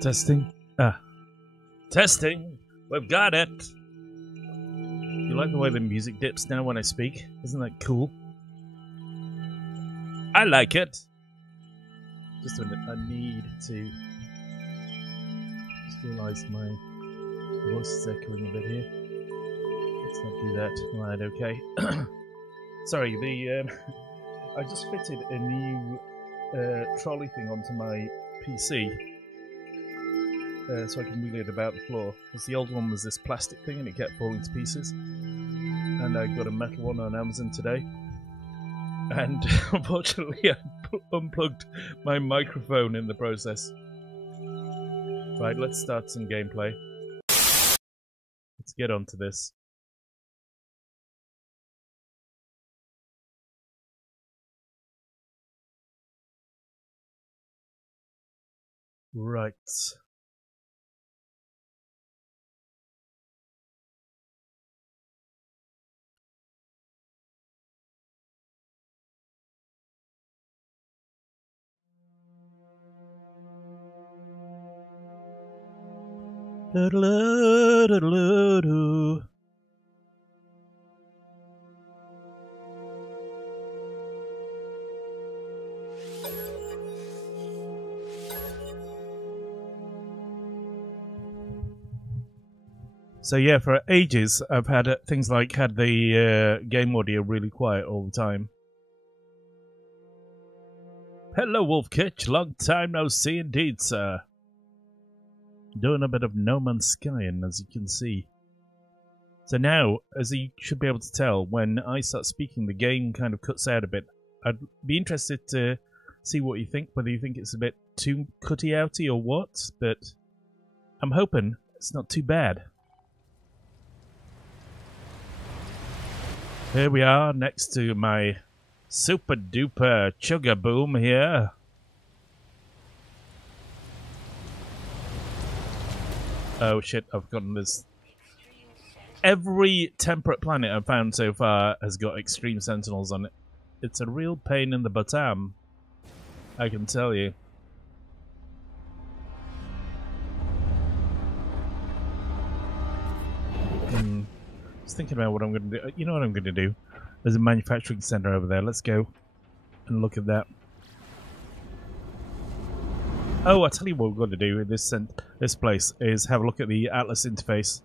Testing. Testing! We've got it! You like the way the music dips now when I speak? Isn't that cool? I like it! Just a minute, I need to just realise my voice is echoing a bit here. Let's not do that. Right, okay. Sorry, I just fitted a new trolley thing onto my PC. So I can wheel it about the floor. Because the old one was this plastic thing and it kept falling to pieces. And I got a metal one on Amazon today. And unfortunately I unplugged my microphone in the process. Right, let's start some gameplay. Let's get on to this. Right. So yeah, for ages I've had things like had the game audio really quiet all the time. Hello, Wolfkitch. Long time no see indeed, sir. Doing a bit of No Man's Skying, as you can see. So now, as you should be able to tell, when I start speaking, the game kind of cuts out a bit. I'd be interested to see what you think, whether you think it's a bit too cutty-outy or what, but I'm hoping it's not too bad. Here we are next to my super duper chugga boom here. Oh shit, I've gotten this. Every temperate planet I've found so far has got extreme sentinels on it. It's a real pain in the bottom, I can tell you. Just thinking about what I'm going to do. You know what I'm going to do? There's a manufacturing center over there. Let's go and look at that. Oh, I'll tell you what we're going to do in this place is have a look at the Atlas interface.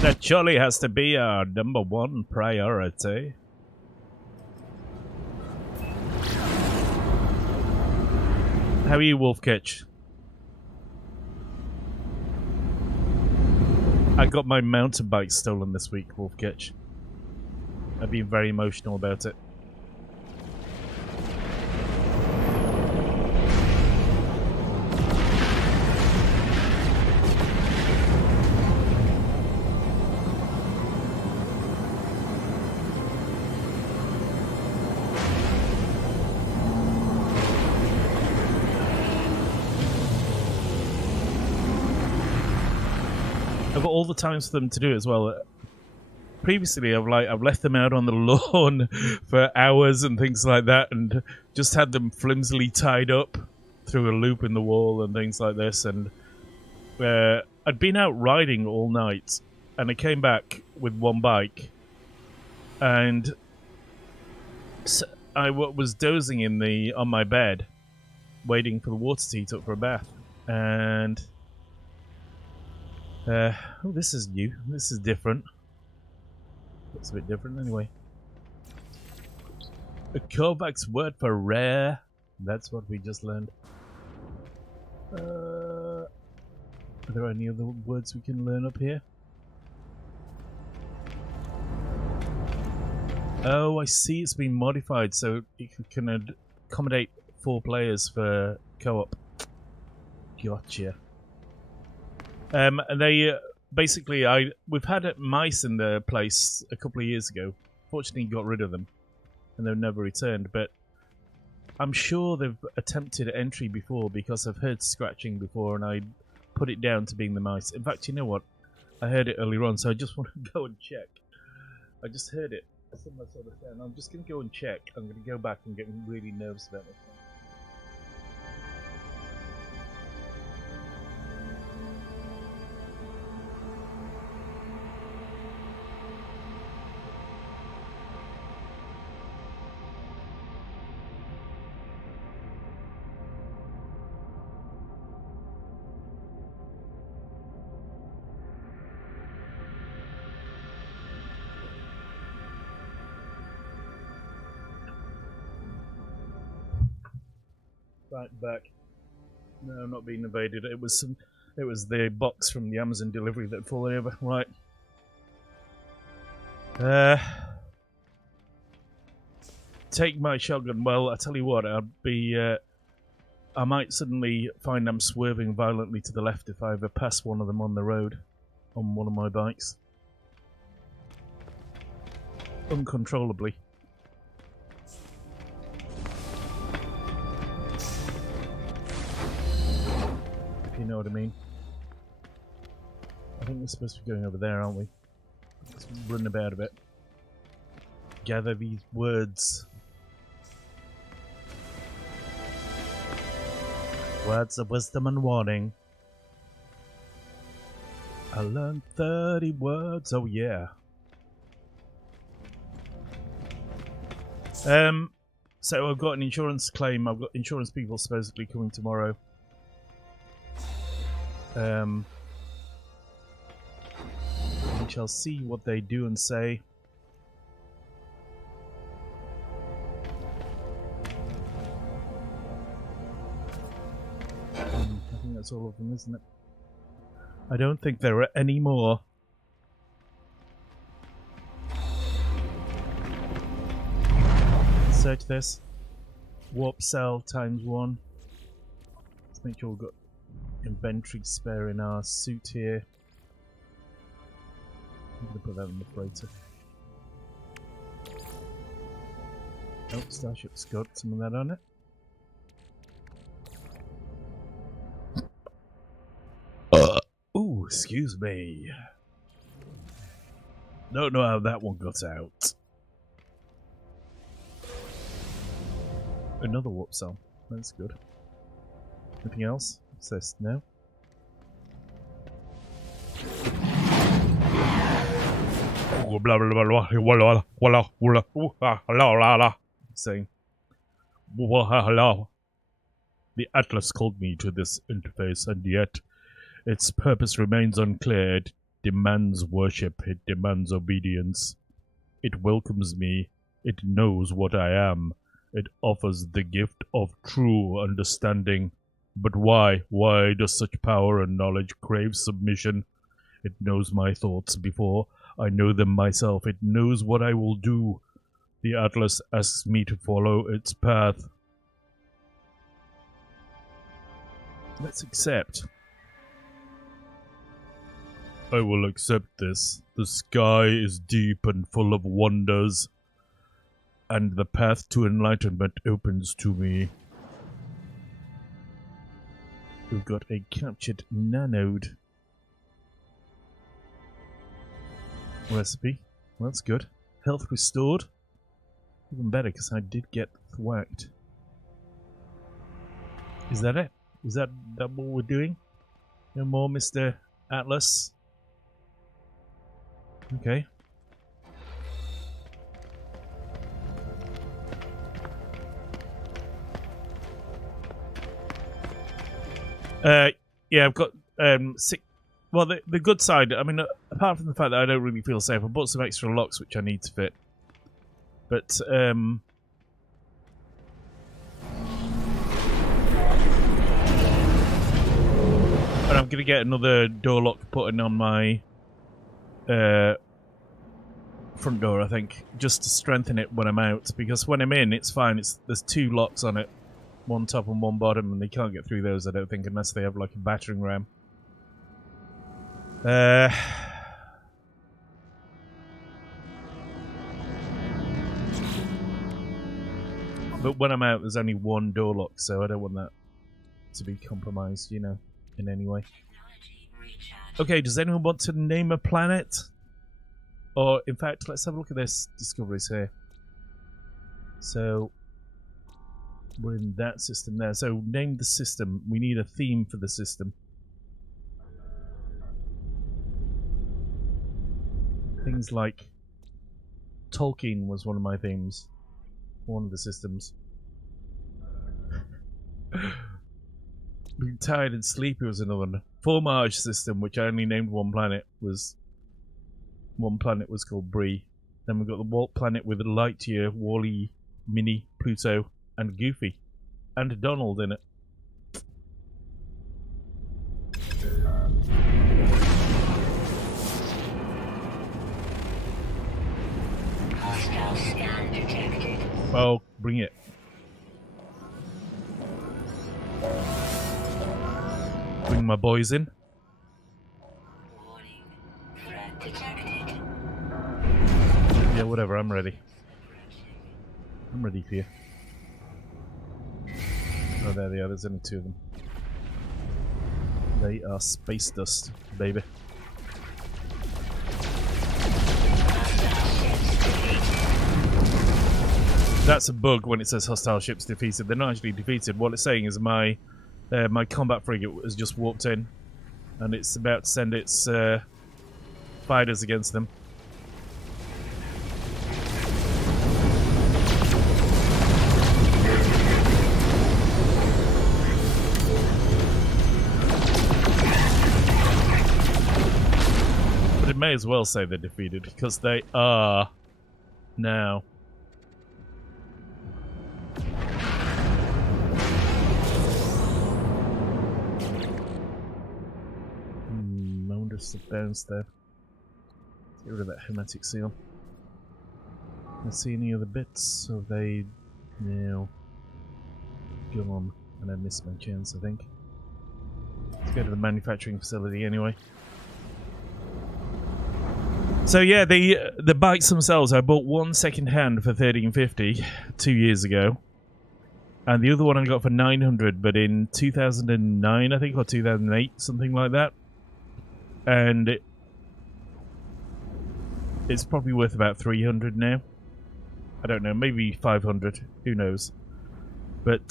That surely has to be our #1 priority. How are you, Wolfkitch? I got my mountain bike stolen this week, Wolfkitch. I've been very emotional about it. I've got all the times for them to do it as well. Previously, I've left them out on the lawn for hours and things like that, and just had them flimsily tied up through a loop in the wall and things like this. And I'd been out riding all night, and I came back with one bike, and I was dozing on my bed, waiting for the water to heat up for a bath, and. Oh, this is new. This is different. Looks a bit different anyway. A Kovacs word for rare. That's what we just learned. Are there any other words we can learn up here? Oh, I see. It's been modified so it can accommodate 4 players for co-op. Gotcha. And they basically, we've had mice in the place a couple of years ago. Fortunately, got rid of them, and they've never returned. But I'm sure they've attempted entry before because I've heard scratching before, and I put it down to being the mice. In fact, you know what? I heard it earlier on, so I just want to go and check. I just heard it. Similar sort of sound. I'm just going to go and check. I'm going to go back and get really nervous about it. Right back. No, I'm not being invaded. It was the box from the Amazon delivery that fallen over. Right. Take my shotgun. Well, I tell you what, I might suddenly find I'm swerving violently to the left if I ever pass one of them on the road on one of my bikes. Uncontrollably. You know what I mean? I think we're supposed to be going over there, aren't we? Let's run about a bit. Gather these words. Words of wisdom and warning. I learned 30 words, oh yeah. So I've got an insurance claim. I've got insurance people supposedly coming tomorrow. We shall see what they do and say. I think that's all of them, isn't it? I don't think there are any more. search this. Warp cell ×1. Let's make sure we've got inventory spare in our suit here. I'm going to put that in the freighter. Oh, Starship's got some of that on it. Ooh, excuse me. Don't know how that one got out. Another warp cell. That's good. Anything else? What's this? No? Blah blah blah blah. Saying, the Atlas called me to this interface, and yet its purpose remains unclear. It demands worship. It demands obedience. It welcomes me. It knows what I am. It offers the gift of true understanding. But why? Why does such power and knowledge crave submission? It knows my thoughts before I know them myself. It knows what I will do. The Atlas asks me to follow its path. Let's accept. I will accept this. The sky is deep and full of wonders, and the path to enlightenment opens to me. We've got a captured nanode recipe. Well, that's good. Health restored. Even better, because I did get thwacked. Is that it? Is that what we're doing? No more, Mr. Atlas? Okay. Yeah, I've got six. Well, the good side, I mean, apart from the fact that I don't really feel safe, I bought some extra locks which I need to fit. But and I'm gonna get another door lock put in on my front door, I think, just to strengthen it when I'm out. Because when I'm in, it's fine. There's two locks on it, one top and one bottom, and they can't get through those, I don't think, unless they have like a battering ram. But when I'm out, there's only one door lock, so I don't want that to be compromised, you know, in any way. Okay, does anyone want to name a planet? Or, in fact, let's have a look at this discoveries here. So, we're in that system there. So, name the system. We need a theme for the system. Things like Tolkien was one of my themes. One of the systems. Being tired and sleepy was another one. Formage system, which I only named one planet was called Bree. Then we've got the Walt planet with Lightyear, Wally, Minnie, Pluto, and Goofy. And Donald in it. Hostile scan detected. Oh, bring it. Bring my boys in. Warning. Threat detected. Yeah, whatever, I'm ready. I'm ready for you. Oh, there they are, there's only two of them. They are space dust, baby. That's a bug when it says hostile ships defeated. They're not actually defeated. What it's saying is my combat frigate has just walked in, and it's about to send its fighters against them. But it may as well say they're defeated, because they are now. Just bounce there. Get rid of that hermetic seal. Let's see any other bits. So they Now, go on, and I missed my chance, I think. Let's go to the manufacturing facility anyway. So yeah, the bikes themselves, I bought one second hand for $13.50 2 years ago, and the other one I got for $900, but in 2009, I think, or 2008, something like that. And it's probably worth about $300 now. I don't know, maybe $500, who knows. But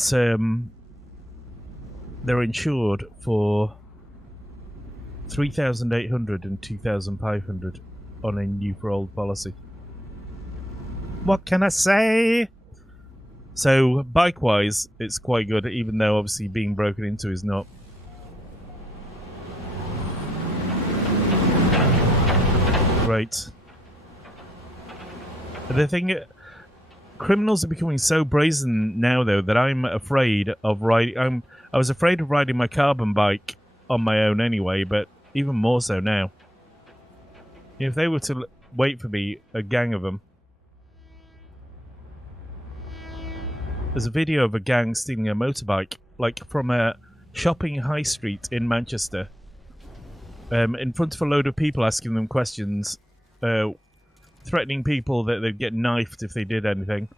they're insured for $3,800 and $2,500 on a new for old policy. What can I say? So bike wise, it's quite good, even though obviously being broken into is not. Great. The thing, criminals are becoming so brazen now, though, that I'm afraid of riding. I was afraid of riding my carbon bike on my own anyway, but even more so now. If they were to wait for me, a gang of them. There's a video of a gang stealing a motorbike, like from a shopping high street in Manchester, in front of a load of people, asking them questions, threatening people that they'd get knifed if they did anything.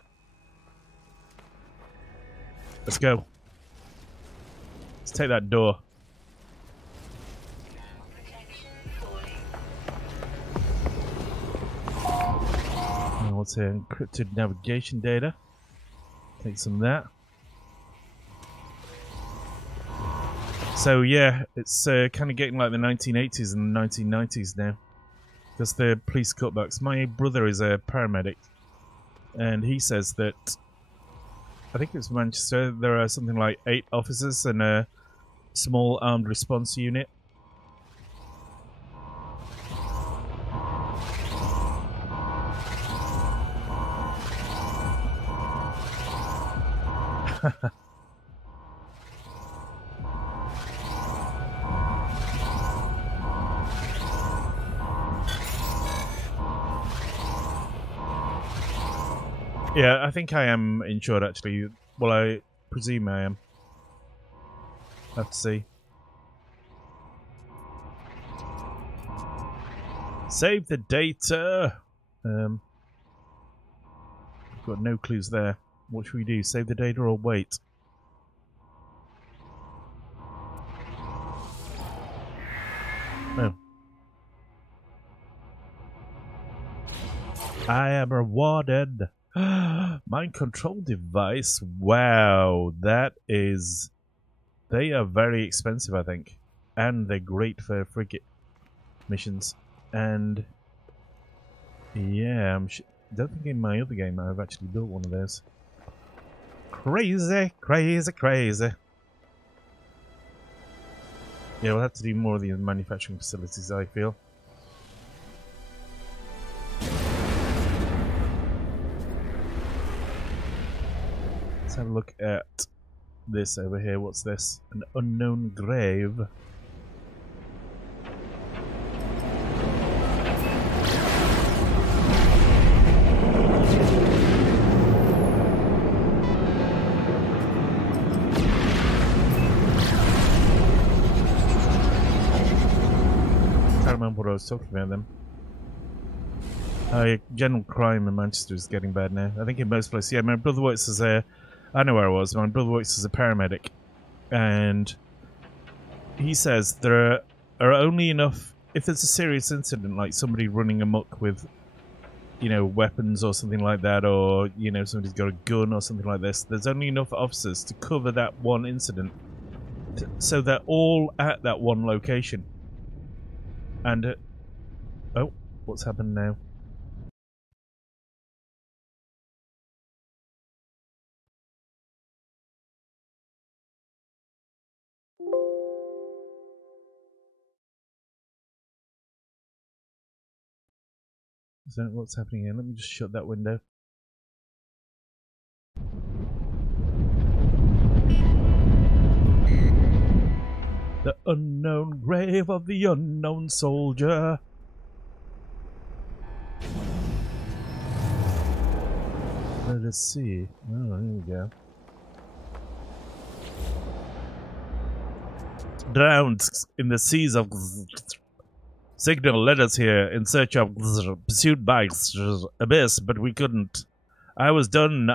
Let's go. Let's take that door. And what's here? Encrypted navigation data. Take some of that. So yeah, it's kind of getting like the 1980s and the 1990s now. Because the police cutbacks. My brother is a paramedic, and he says that, I think it's Manchester, there are something like 8 officers and a small armed response unit. Yeah, I think I am insured actually. Well, I presume I am. Have to see. Save the data! I've got no clues there. What should we do? Save the data or wait? No. I am rewarded! Mind control device. Wow, that is. They are very expensive, I think, and they're great for frigate missions. And yeah, don't think in my other game I've actually built one of those. Crazy, crazy, crazy. Yeah, we'll have to do more of these manufacturing facilities, I feel. Let's have a look at this over here. What's this? An unknown grave. Can't remember what I was talking about then. General crime in Manchester is getting bad now. I think in most places. Yeah, my brother works as a... I know where I was. My brother works as a paramedic. And he says there are only enough... If there's a serious incident, like somebody running amok with, you know, weapons or something like that, or, you know, somebody's got a gun or something like this, there's only enough officers to cover that one incident. So they're all at that one location. And... oh, what's happened now? Is that what's happening here? Let me just shut that window. The unknown grave of the unknown soldier. Let us see. Oh, here we go. Drowned in the seas of signal led us here in search of pursued by abyss, but we couldn't. I was done.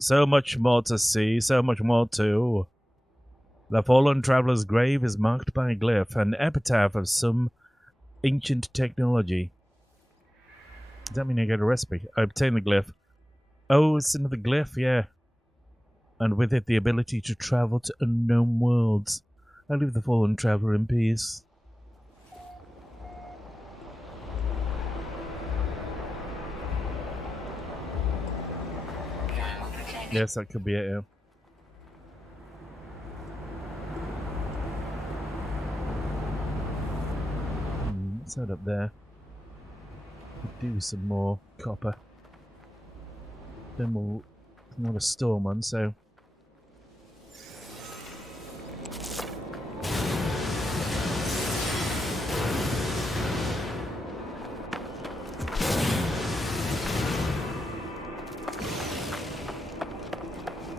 So much more to see, so much more to. The fallen traveler's grave is marked by a glyph, an epitaph of some ancient technology. Does that mean I get a recipe? I obtain the glyph. Oh, it's another glyph, yeah. And with it the ability to travel to unknown worlds. I leave the fallen traveler in peace. Yes, that could be it, yeah. Let's head up there. Do some more copper. Then we'll... It's not a storm one, so...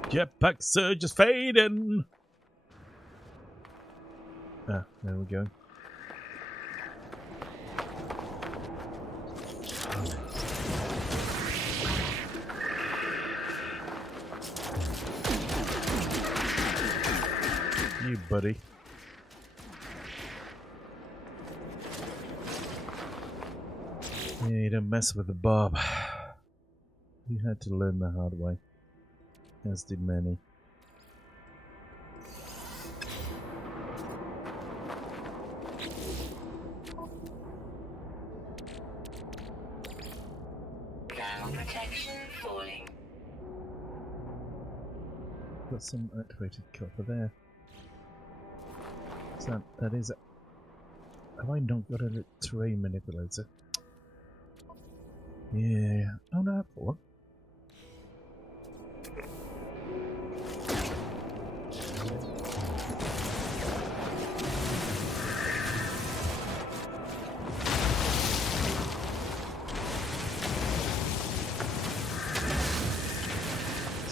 Jetpack surge is fading! Ah, there we go. You buddy. Yeah, you don't mess with the Bob. You had to learn the hard way. As did many. Protection falling. Got some activated copper there. So that is. Have I not got a terrain manipulator? Yeah. Oh no, I've got one.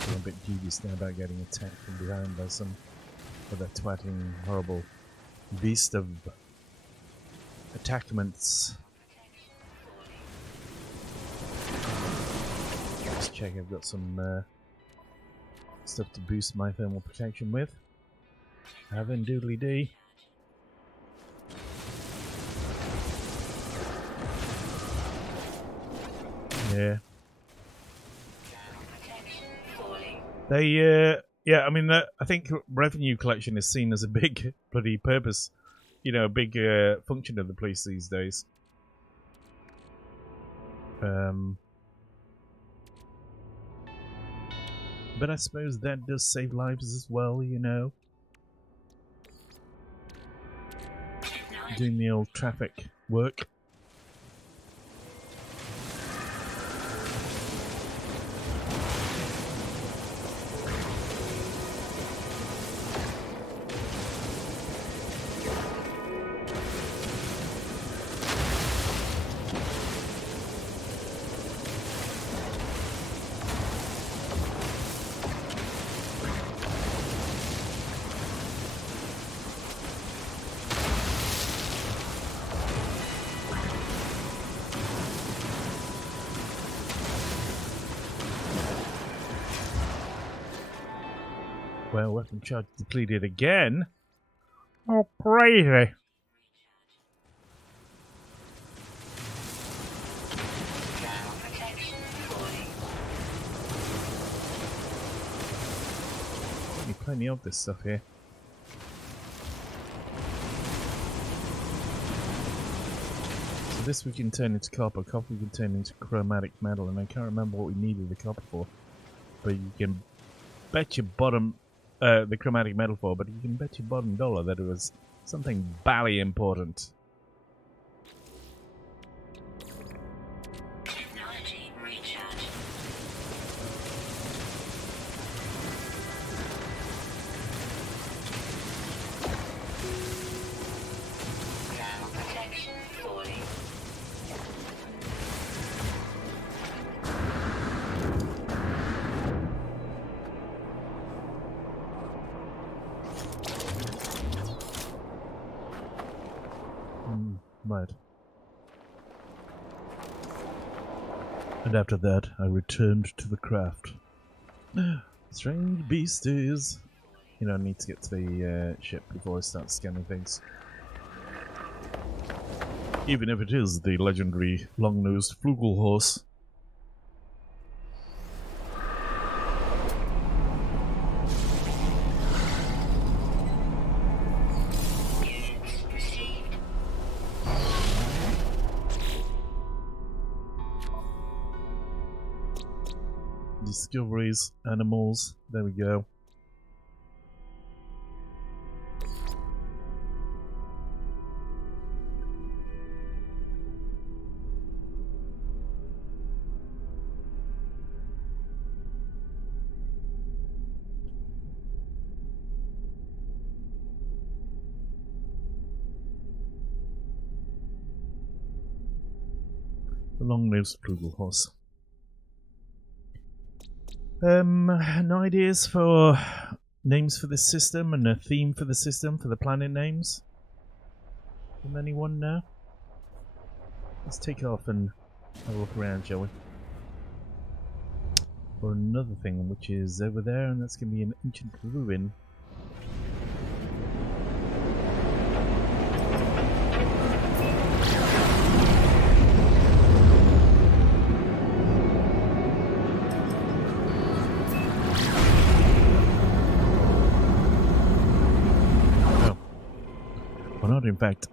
A bit dubious now about getting attacked from behind by some other twatting, horrible beast of attackments. Let's check I've got some stuff to boost my thermal protection with. Having doodly dee. Yeah. They, yeah, I mean, I think revenue collection is seen as a big bloody purpose, you know, a big function of the police these days. But I suppose that does save lives as well, you know. Doing the old traffic work. Well, weapon charge depleted again. Oh, crazy. Plenty of this stuff here. So this we can turn into copper. Copper we can turn into chromatic metal, and I can't remember what we needed the copper for. But you can bet your bottom the chromatic metal for, but you can bet your bottom dollar that it was something bally important. Technology recharge. Protection falling. Right. And after that, I returned to the craft. Strange beasties. You know, I need to get to the ship before I start scanning things. Even if it is the legendary long-nosed flugelhorse. Discoveries, animals, there we go. The long-nosed flugelhorse. No ideas for names for this system and a theme for the system, for the planet names? From anyone now? Let's take off and have a look around, shall we? For another thing, which is over there, and that's going to be an ancient ruin. Or not, in fact,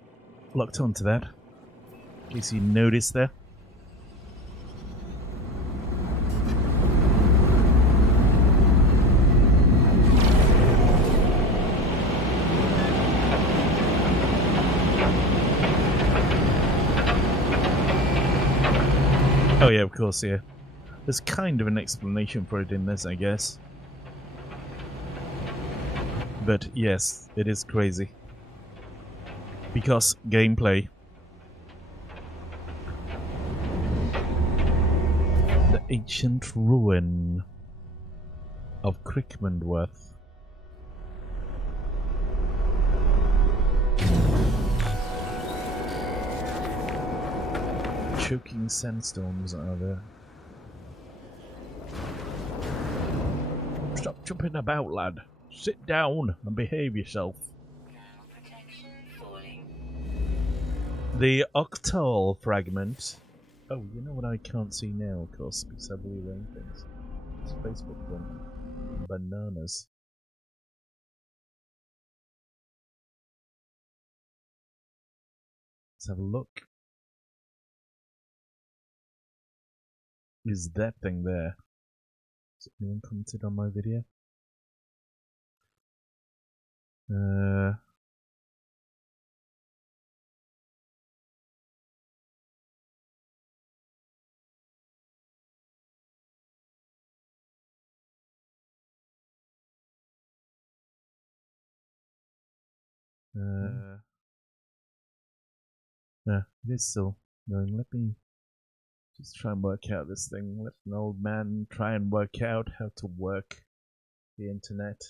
locked onto that. In case you noticed there. Oh yeah, of course, yeah. There's kind of an explanation for it in this, I guess. But yes, it is crazy. Because gameplay. The ancient ruin of Crickmondworth. Choking sandstorms are there. Stop jumping about, lad. Sit down and behave yourself. The octal fragment. Oh, you know what I can't see now, of course, because I've rearranged things. It's Facebook one. Bananas. Let's have a look. Is that thing there? Has anyone commented on my video? No, it is still going. Let me just try and work out this thing. Let an old man try and work out how to work the internet.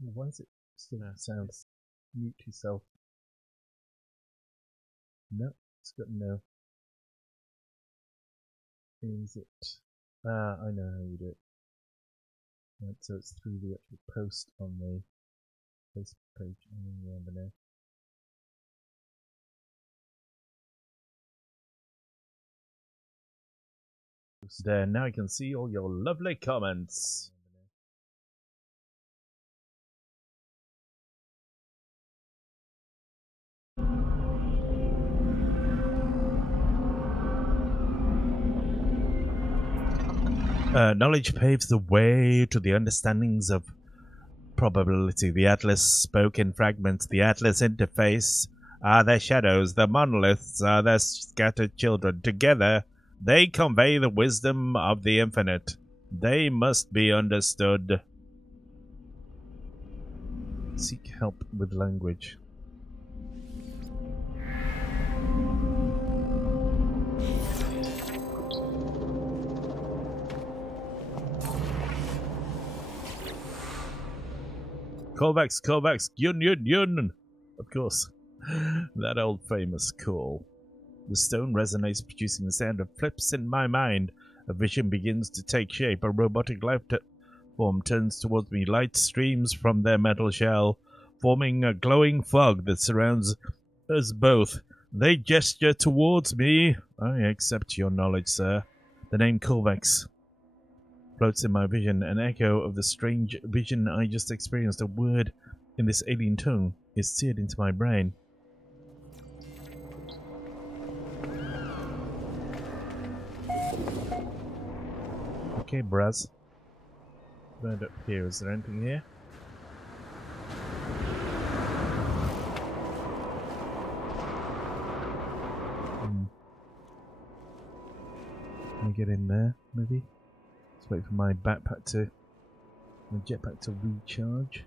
Why is it still sounds? Mute yourself. No, it's got no. Is it? Ah, I know how you do it. Right, so it's through the actual post on the Facebook page. I don't remember now. There, now I can see all your lovely comments. Knowledge paves the way to the understandings of probability. The Atlas spoke in fragments. The Atlas interface are their shadows. The monoliths are their scattered children. Together, they convey the wisdom of the infinite. They must be understood. Seek help with language. Callbacks, callbacks, yun. Of course. That old famous call. The stone resonates, producing the sound of flips in my mind. A vision begins to take shape. A robotic life form turns towards me. Light streams from their metal shell, forming a glowing fog that surrounds us both. They gesture towards me. I accept your knowledge, sir. The name Kovacs floats in my vision, an echo of the strange vision I just experienced. A word in this alien tongue is seared into my brain. Okay, Braz. Right up here. Is there anything here? Can we get in there, maybe? Let's wait for my backpack to... my jetpack to recharge.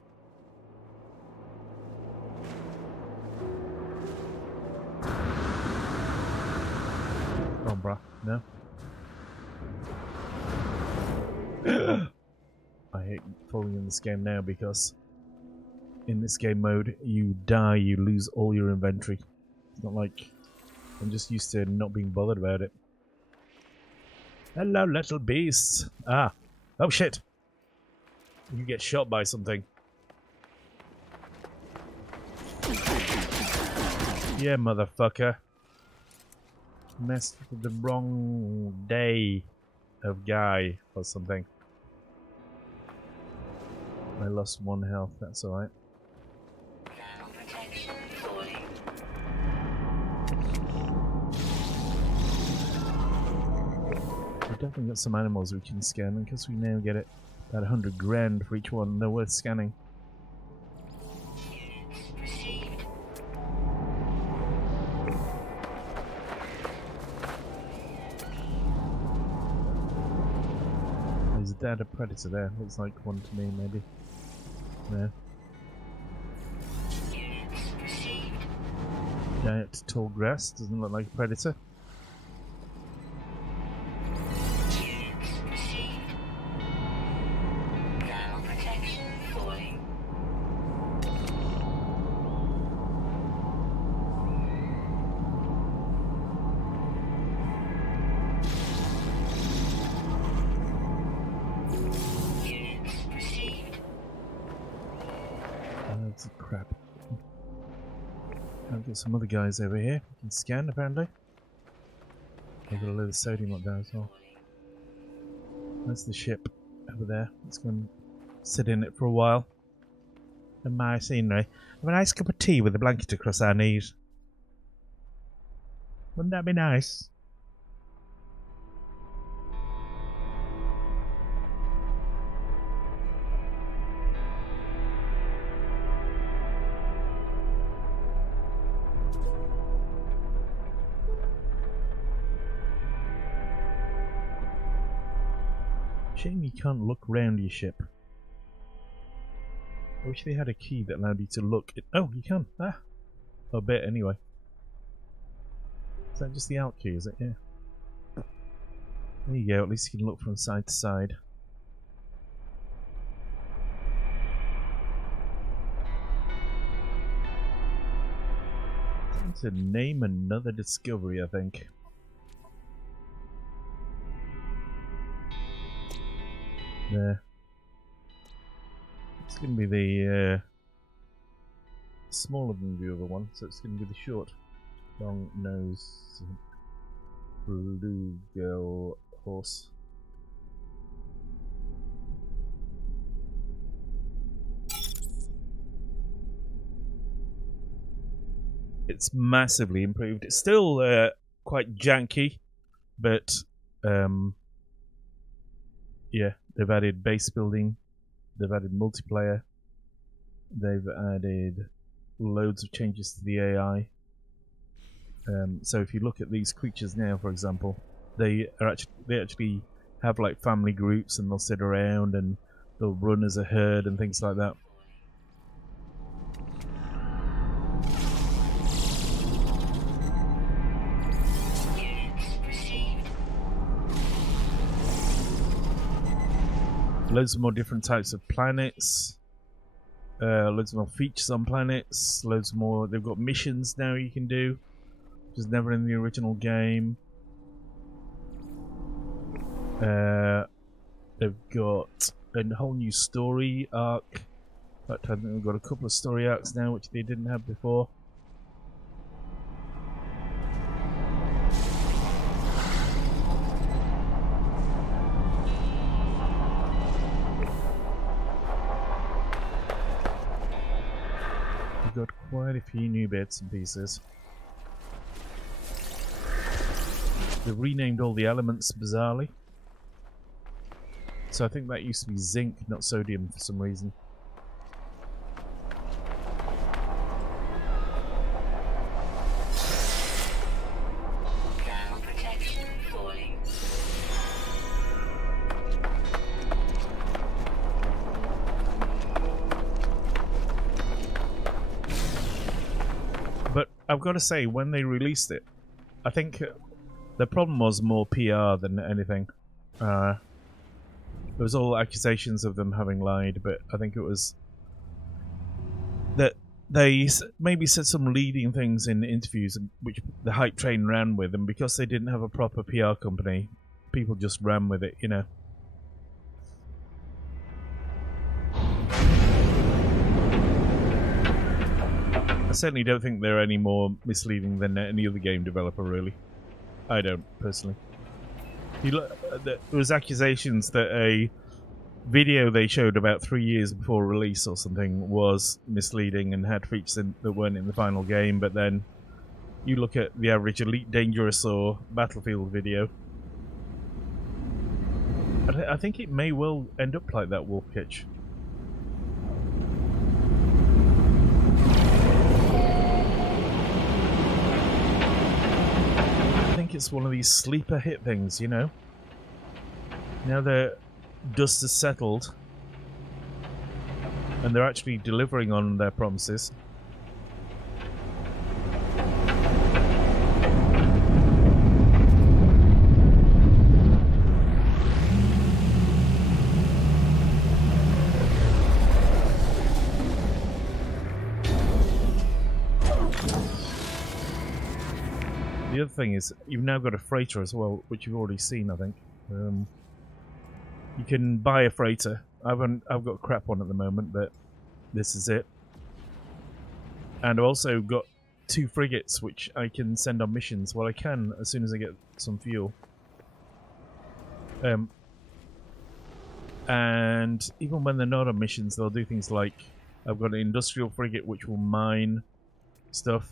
Come on, bruh. No? I hate falling in this game now because in this game mode you die, you lose all your inventory. It's not like I'm just used to not being bothered about it. Hello, little beasts. Ah. Oh shit. You get shot by something. Yeah, motherfucker. Messed with the wrong day of guy or something. I lost 1 health, that's alright. We've definitely got some animals we can scan, and because we now get it about 100 grand for each one, they're worth scanning. Is that a predator there? Looks like one to me, maybe. No. Giant tall grass, doesn't look like a predator. Crap. I've got some other guys over here. We can scan, apparently. I've got a load of sodium up there as well. That's the ship over there. Let's go and sit in it for a while. Admire scenery. Have a nice cup of tea with a blanket across our knees. Wouldn't that be nice? Shame you can't look round your ship. I wish they had a key that allowed you to look. Oh, you can. Ah, a bit anyway. Is that just the alt key? Is it? Yeah. There you go. At least you can look from side to side. Time to name another discovery, I think. There. It's going to be the smaller than the other one, so it's going to be the short, long nose bluegill horse. It's massively improved. It's still quite janky, but yeah. They've added base building, they've added multiplayer, they've added loads of changes to the AI. So if you look at these creatures now, for example, they actually have like family groups, and they'll sit around and they'll run as a herd and things like that. Loads of more different types of planets. Loads more features on planets. Loads more. They've got missions now you can do, which was never in the original game. They've got a whole new story arc. In fact, I think they've got a couple of story arcs now, which they didn't have before. We've got quite a few new bits and pieces. They've renamed all the elements bizarrely. So I think that used to be zinc, not sodium for some reason. Ground protection falling. But I've got to say, when they released it, I think the problem was more PR than anything. There was all accusations of them having lied, but I think it was that they maybe said some leading things in interviews which the hype train ran with, and because they didn't have a proper PR company, people just ran with it, you know. I certainly don't think they're any more misleading than any other game developer, really. I don't, personally. There was accusations that a video they showed about 3 years before release or something was misleading and had features that weren't in the final game, but then you look at the average Elite Dangerous or Battlefield video, I think it may well end up like that, Wolf Kitch. I think it's one of these sleeper hit things, you know? Now the dust has settled and they're actually delivering on their promises. The other thing is, you've now got a freighter as well, which you've already seen, I think. You can buy a freighter. I've got crap on at the moment, but this is it. And I've also got 2 frigates, which I can send on missions. Well, I can as soon as I get some fuel. And even when they're not on missions, they'll do things like, I've got an industrial frigate which will mine stuff.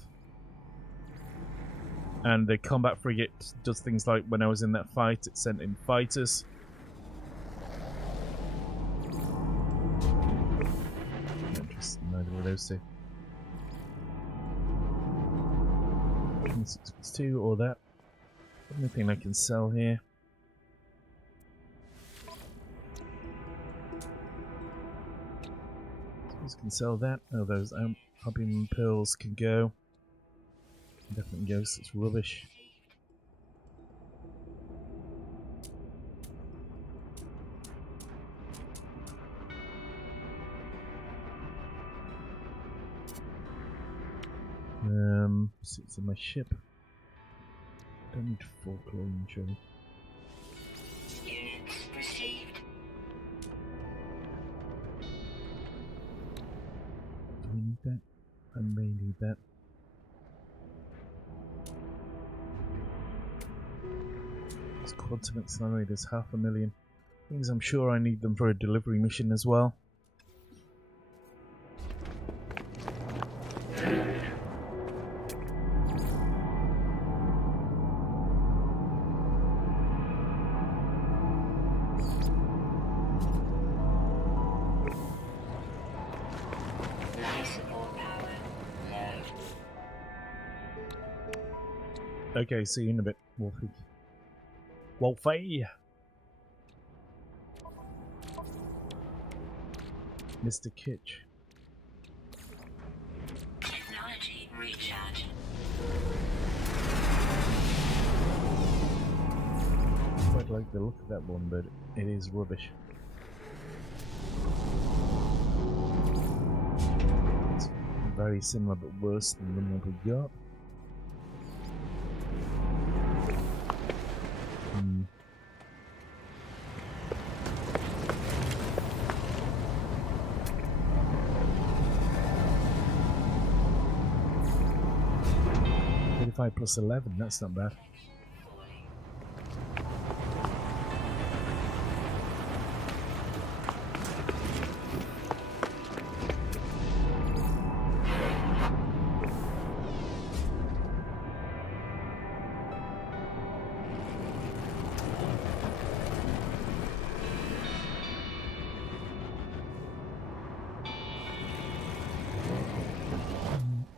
And the combat frigate does things like, when I was in that fight, it sent in fighters. Interesting, neither of those two. 6+2 or that. Anything I can sell here? Suppose I can sell that. Oh, those opium pills can go. Definitely goes, it's rubbish. Seats on my ship. Don't need 4 chlorine, surely. Units received. Do we need that? I may need that. This quantum accelerators, 500,000. Things I'm sure I need them for a delivery mission as well. Okay, see you in a bit, Wolfie. Wolfie! Mr. Kitch. Technology recharge. I quite like the look of that one, but it is rubbish. very similar but worse than the one we got. Hmm. Plus 11, that's not bad.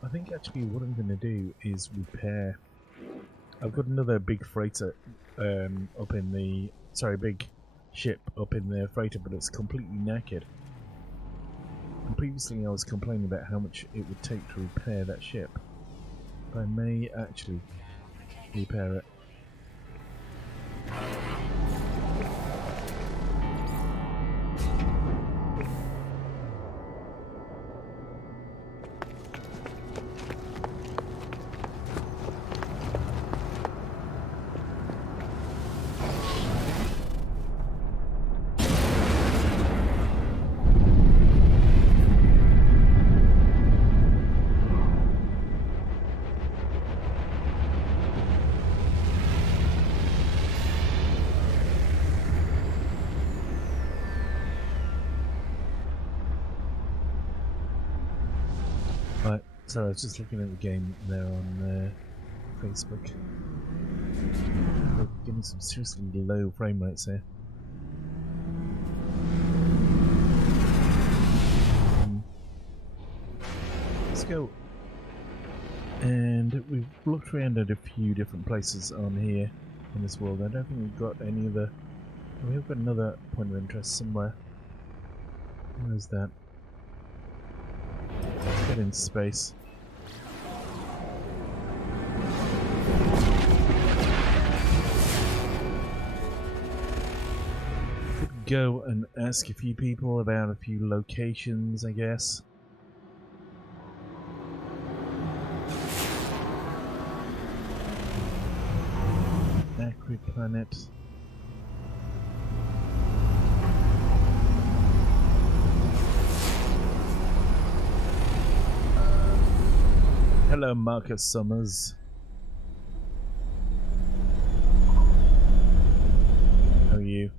I think actually what I'm going to do is repair. I've got another big freighter up in the... Sorry, big ship up in the freighter, but it's completely knackered. And previously I was complaining about how much it would take to repair that ship. I may actually repair it. Right, so I was just looking at the game there on Facebook. We're getting some seriously low frame rates here. Let's go. And we've looked around at a few different places on here in this world. I don't think we've got any other... We've got another point of interest somewhere. Where is that? Let's get into space. Could go and ask a few people about a few locations, I guess. Acrid planet. Hello, Marcus Summers. How are you?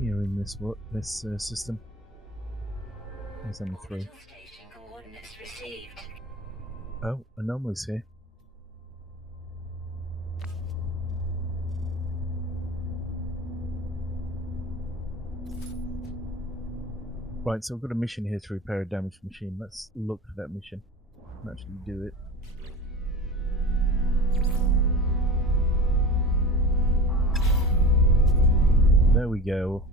You're in this system. There's only 3. Oh, anomalies here. Right, so we've got a mission here to repair a damaged machine. Let's look for that mission and actually do it. There we go.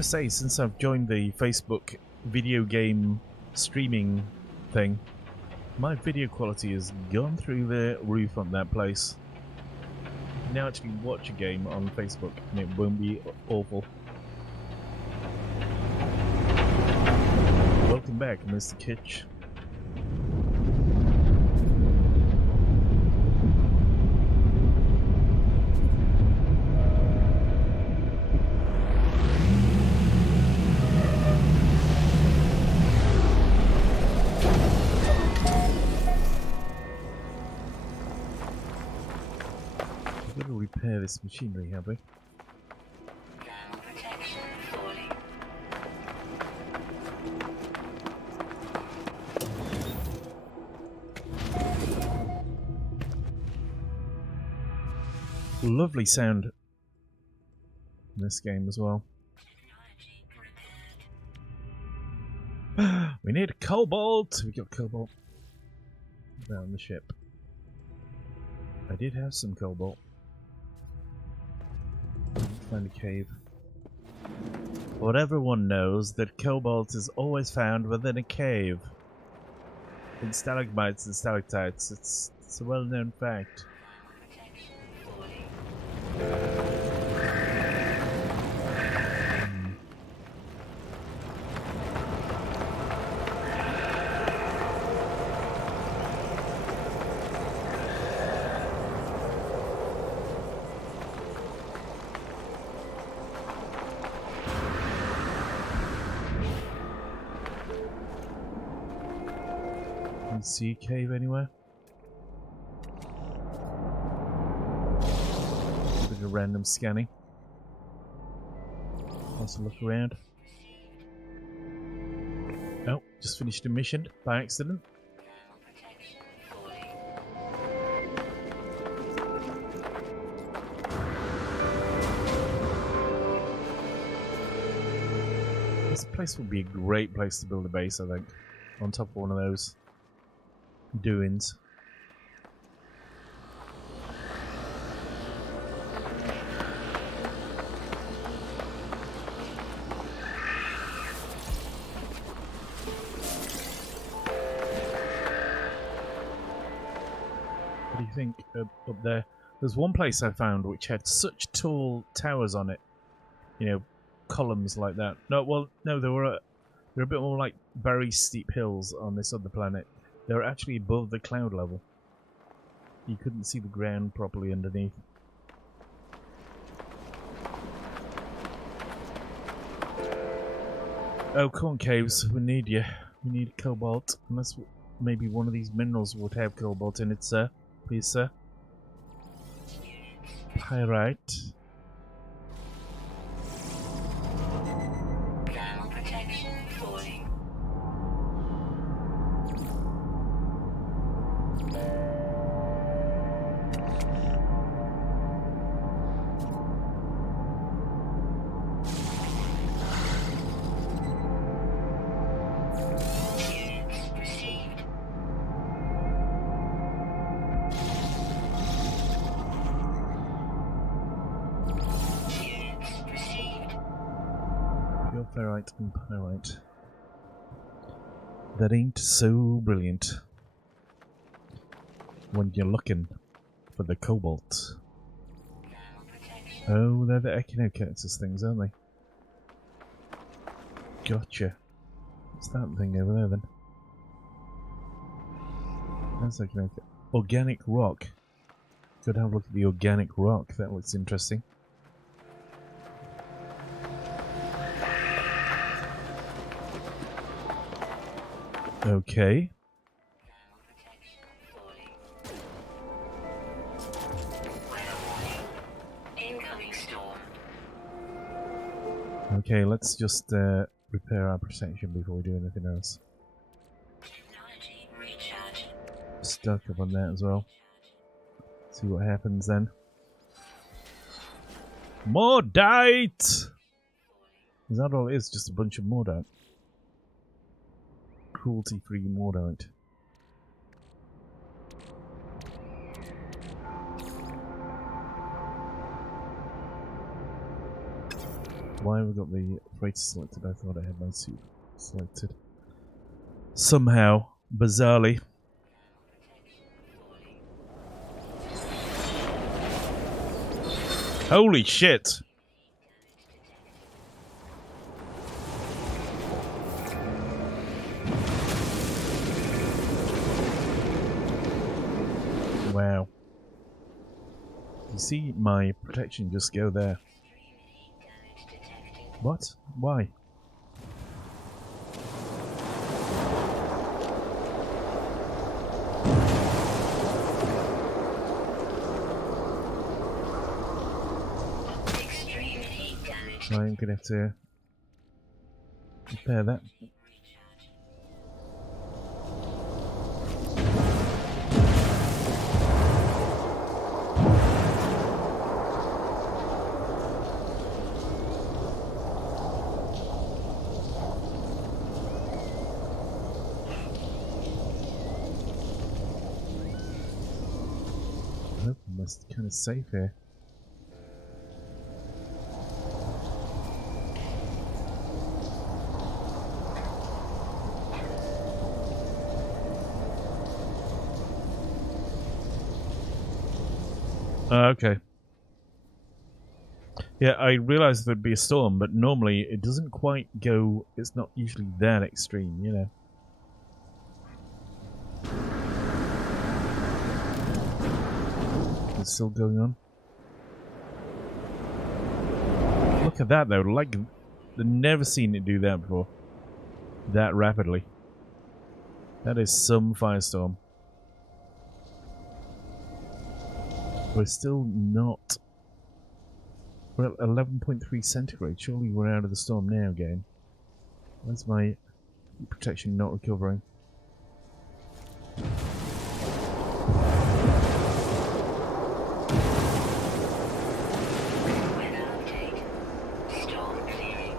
Say, since I've joined the Facebook video game streaming thing, my video quality has gone through the roof on that place. You can now actually watch a game on Facebook and it won't be awful. Welcome back, Mr. Kitch. Repair this machinery, have we? Protection falling. Lovely sound in this game as well. Technology repaired. We need cobalt. We got cobalt down the ship. I did have some cobalt. Find a cave. But everyone knows that cobalt is always found within a cave. In stalagmites and stalactites. It's a well-known fact. See a cave anywhere? A bit of random scanning. Let's look around. Oh, just finished a mission by accident. This place would be a great place to build a base, I think. On top of one of those doings. What do you think up there? There's one place I found which had such tall towers on it. You know, columns like that. No, well, no, they were a bit more like very steep hills on this other planet. They were actually above the cloud level. You couldn't see the ground properly underneath. Oh, concaves, we need you. We need cobalt. Unless maybe one of these minerals would have cobalt in it, sir. Please, sir. Pyrite. Thermal protection falling. Ferrite and pyrite. That ain't so brilliant when you're looking for the cobalt. Oh, they're the echinocatus things, aren't they? Gotcha. What's that thing over there then? That's like an organic rock. Could have a look at the organic rock. That looks interesting. Okay. Incoming storm. Okay, let's just repair our protection before we do anything else. Technology recharge. Stuck up on that as well. See what happens then. Mordite! Is that all it is? Just a bunch of Mordite? Cruelty-free Mordite. Why have we got the freighter selected? I thought I had my suit selected. Somehow, bizarrely. Holy shit! Wow. You see my protection just go there. What? Why? Extreme heat damage. I'm gonna have to repair that. hope I'm kind of safe here. Okay. Yeah, I realised there'd be a storm, but normally it doesn't quite go... It's not usually that extreme, you know. It's still going on. Look at that, though. Like, I've never seen it do that before. That rapidly. That is some firestorm. We're still not... We're at 11.3 centigrade. Surely we're out of the storm now, game. Where's my protection not recovering? Weather update. Storm clearing.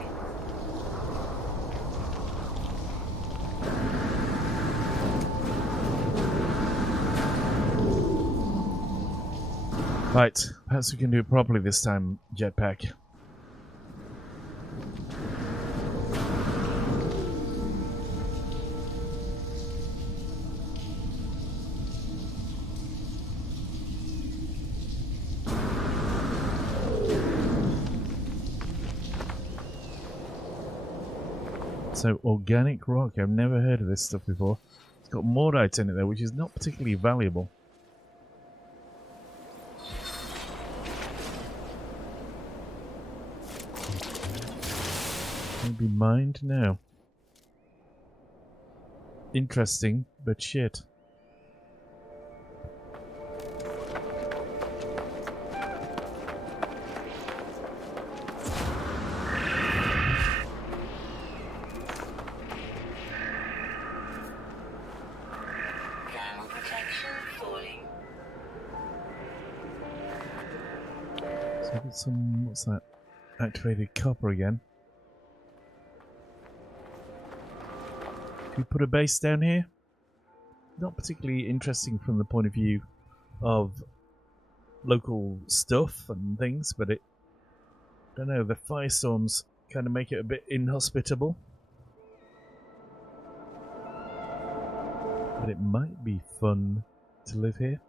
Right, perhaps we can do it properly this time, Jetpack. So, organic rock. I've never heard of this stuff before. It's got mortite in it though, which is not particularly valuable. Can it be mined? No. Interesting, but shit. Thermal protection falling. So I've got some, what's that? Activated copper again. Can we put a base down here? Not particularly interesting from the point of view of local stuff and things, but it... I don't know, the firestorms kind of make it a bit inhospitable. But it might be fun to live here.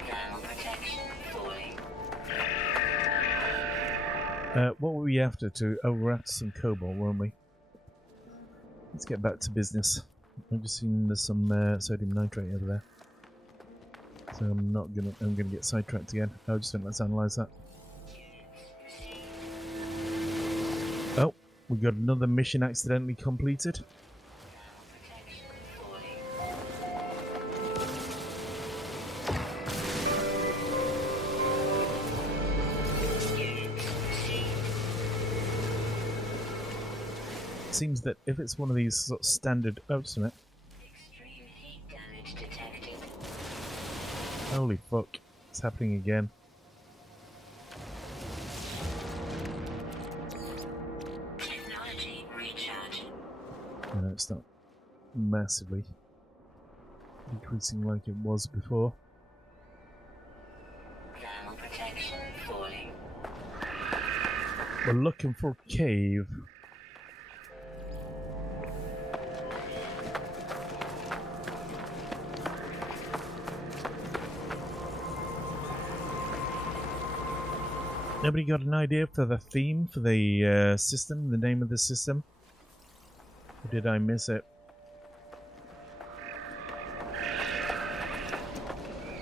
Thermal protection falling. What were we after to... Oh, we're after some cobalt, weren't we? Let's get back to business. I've just seen there's some sodium nitrate over there. So I'm gonna get sidetracked again. Oh, just let's analyse that. Oh, we got another mission accidentally completed. Protection falling. Seems that if it's one of these sort of standard... Oh, just a minute. Extreme heat damage detected. Holy fuck. It's happening again. Technology recharging. No, it's not massively decreasing like it was before. Thermal protection falling. We're looking for a cave. Nobody got an idea for the theme for the system, the name of the system? Or did I miss it?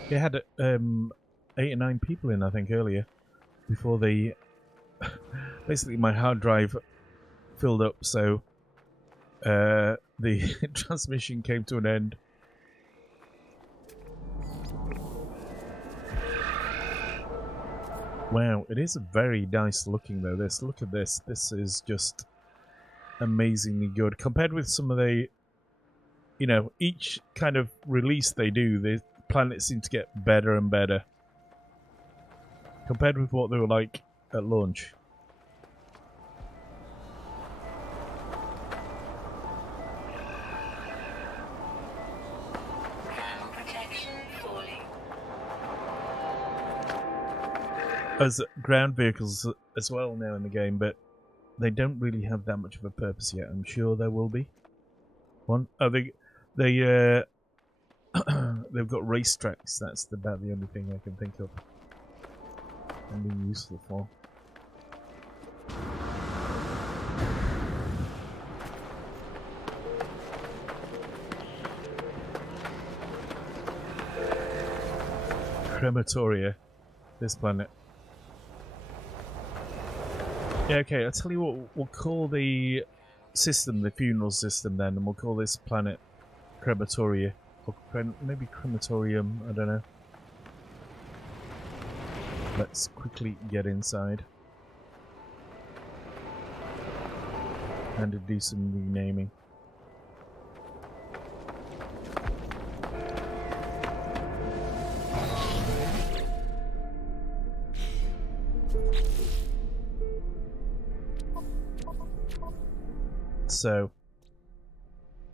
It had 8 or 9 people in, I think, earlier. Before they... basically, my hard drive filled up, so the transmission came to an end. Wow, it is very nice looking though, this. Look at this. This is just amazingly good. Compared with some of the... You know, each kind of release they do, the planets seem to get better and better. Compared with what they were like at launch. as ground vehicles as well now in the game, but they don't really have that much of a purpose yet. I'm sure there will be one. Oh, they they've got racetracks. That's about the only thing I can think of and being useful for. Crematoria, this planet. Yeah, okay, I'll tell you what, we'll call the system the funeral system then, and we'll call this planet Crematoria. Or maybe Crematorium, I don't know. Let's quickly get inside. And to do some renaming. So,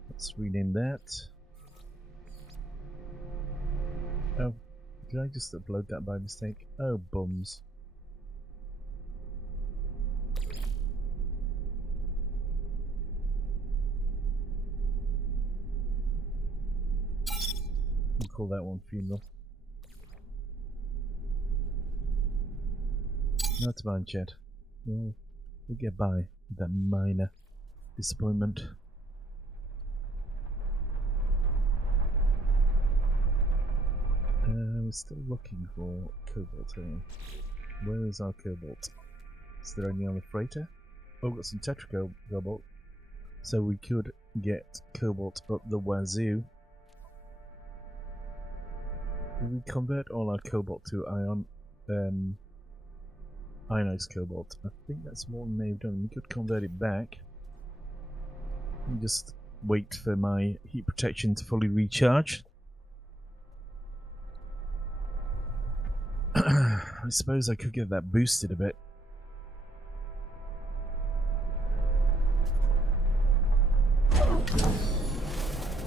let's rename that. Oh, did I just upload that by mistake? Oh, bums. We'll call that one funeral. Not to mind, Chad. We'll get by with that minor disappointment. We're still looking for cobalt here. Where is our cobalt? Is there any on the freighter? Oh, we've got some tetra cobalt. So we could get cobalt up the wazoo. Will we convert all our cobalt to ionized cobalt? I think that's what we may have done. We could convert it back. And just wait for my heat protection to fully recharge. I suppose I could get that boosted a bit.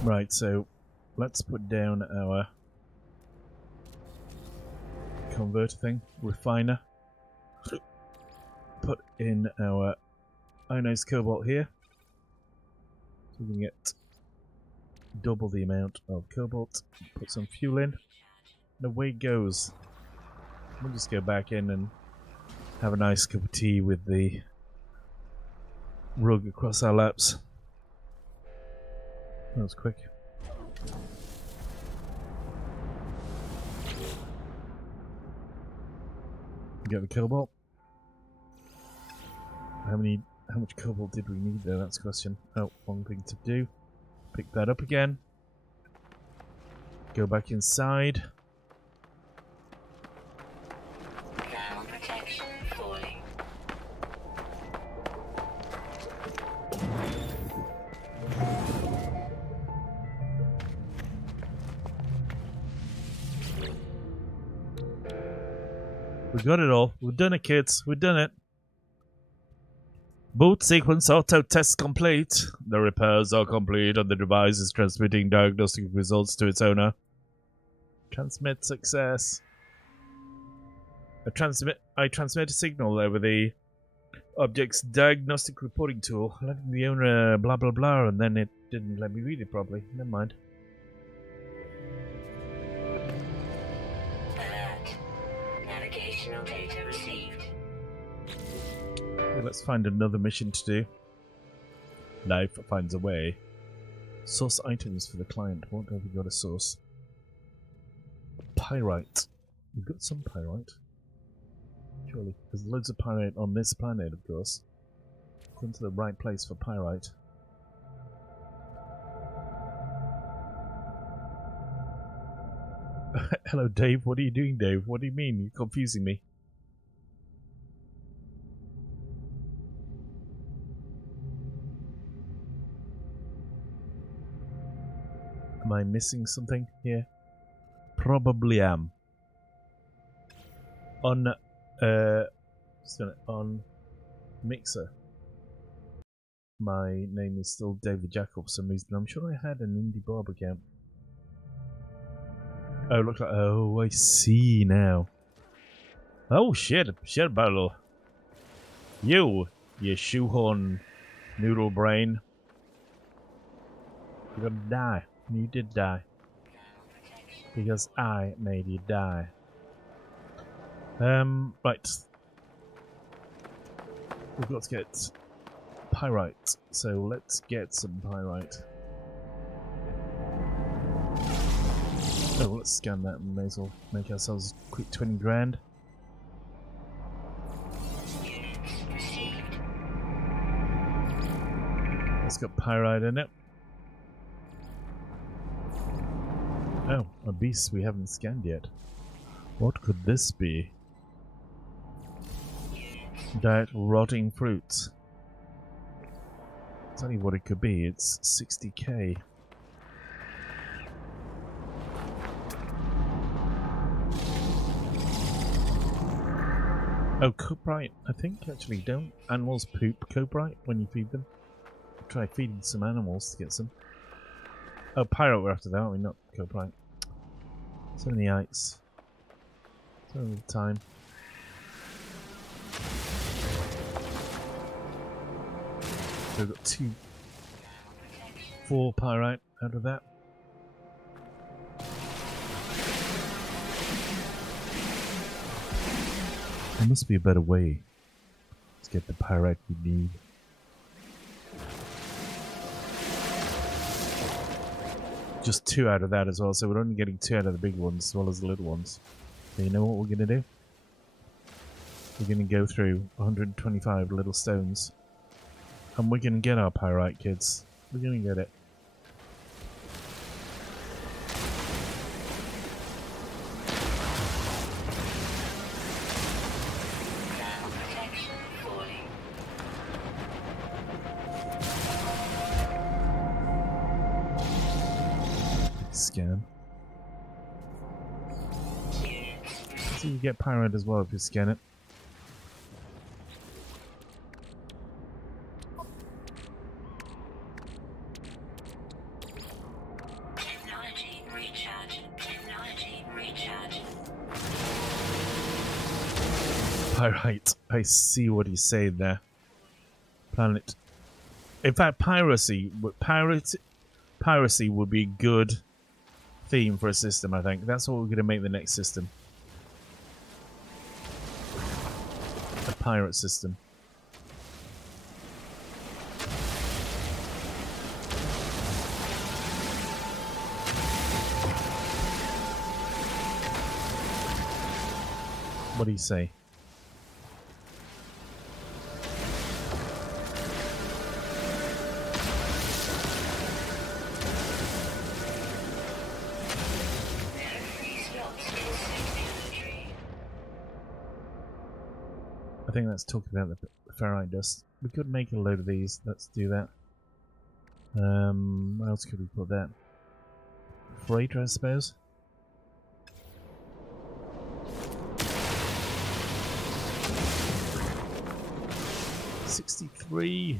Right, so let's put down our converter thing, refiner. Put in our ionized cobalt here. So we can get double the amount of cobalt. Put some fuel in. And away it goes. We'll just go back in and have a nice cup of tea with the rug across our laps. That was quick. Get the cobalt. How much cobalt did we need there? That's the question. Oh, one thing to do. Pick that up again. Go back inside. Ground protection falling. We got it all. We've done it, kids. We've done it. Boot sequence auto test complete. The repairs are complete and the device is transmitting diagnostic results to its owner. Transmit success. I transmit a signal over the object's diagnostic reporting tool, letting the owner blah blah blah, and then it didn't let me read it properly. Never mind. Alert. Navigational data received. Okay, let's find another mission to do. Life finds a way. Source items for the client. What have we got a source? Pyrite. We've got some pyrite. Surely. There's loads of pyrite on this planet, of course. Come to the right place for pyrite. Hello, Dave. What are you doing, Dave? What do you mean? You're confusing me. Am I missing something here? Probably am. On Mixer, my name is still David Jackal for some reason. I'm sure I had an Indie Barb account. Oh, look like. Oh, I see now. Oh shit, battle. You shoehorn noodle brain. You're gonna die. You did die. Because I made you die. Right. We've got to get pyrite, so let's get some pyrite. Oh, let's scan that and may as well make ourselves a quick 20 grand. It's got pyrite in it. Oh, a beast we haven't scanned yet. What could this be? Diet rotting fruits. I'll tell you what it could be. It's 60k. Oh, coprite. I think actually don't animals poop coprite when you feed them? Try feeding some animals to get some. Oh, pyrite we're after that, aren't we? Not coprite. So many ites. So little time. So we've got 4 pyrite out of that. There must be a better way to get the pyrite we need. Just 2 out of that as well, so we're only getting 2 out of the big ones as well as the little ones. So you know what we're going to do? We're going to go through 125 little stones. And we're going to get our pyrite, kids. We're going to get it. Scan. So you get pyrite as well if you scan it. Technology recharge. Technology recharge. Pyrite. I see what he's saying there. Planet. In fact, piracy would be a good theme for a system, I think. That's what we're going to make the next system. A pirate system. What do you say? I think that's talking about the ferrite dust. We could make a load of these. Let's do that. Where else could we put that? Freighter, I suppose. $63.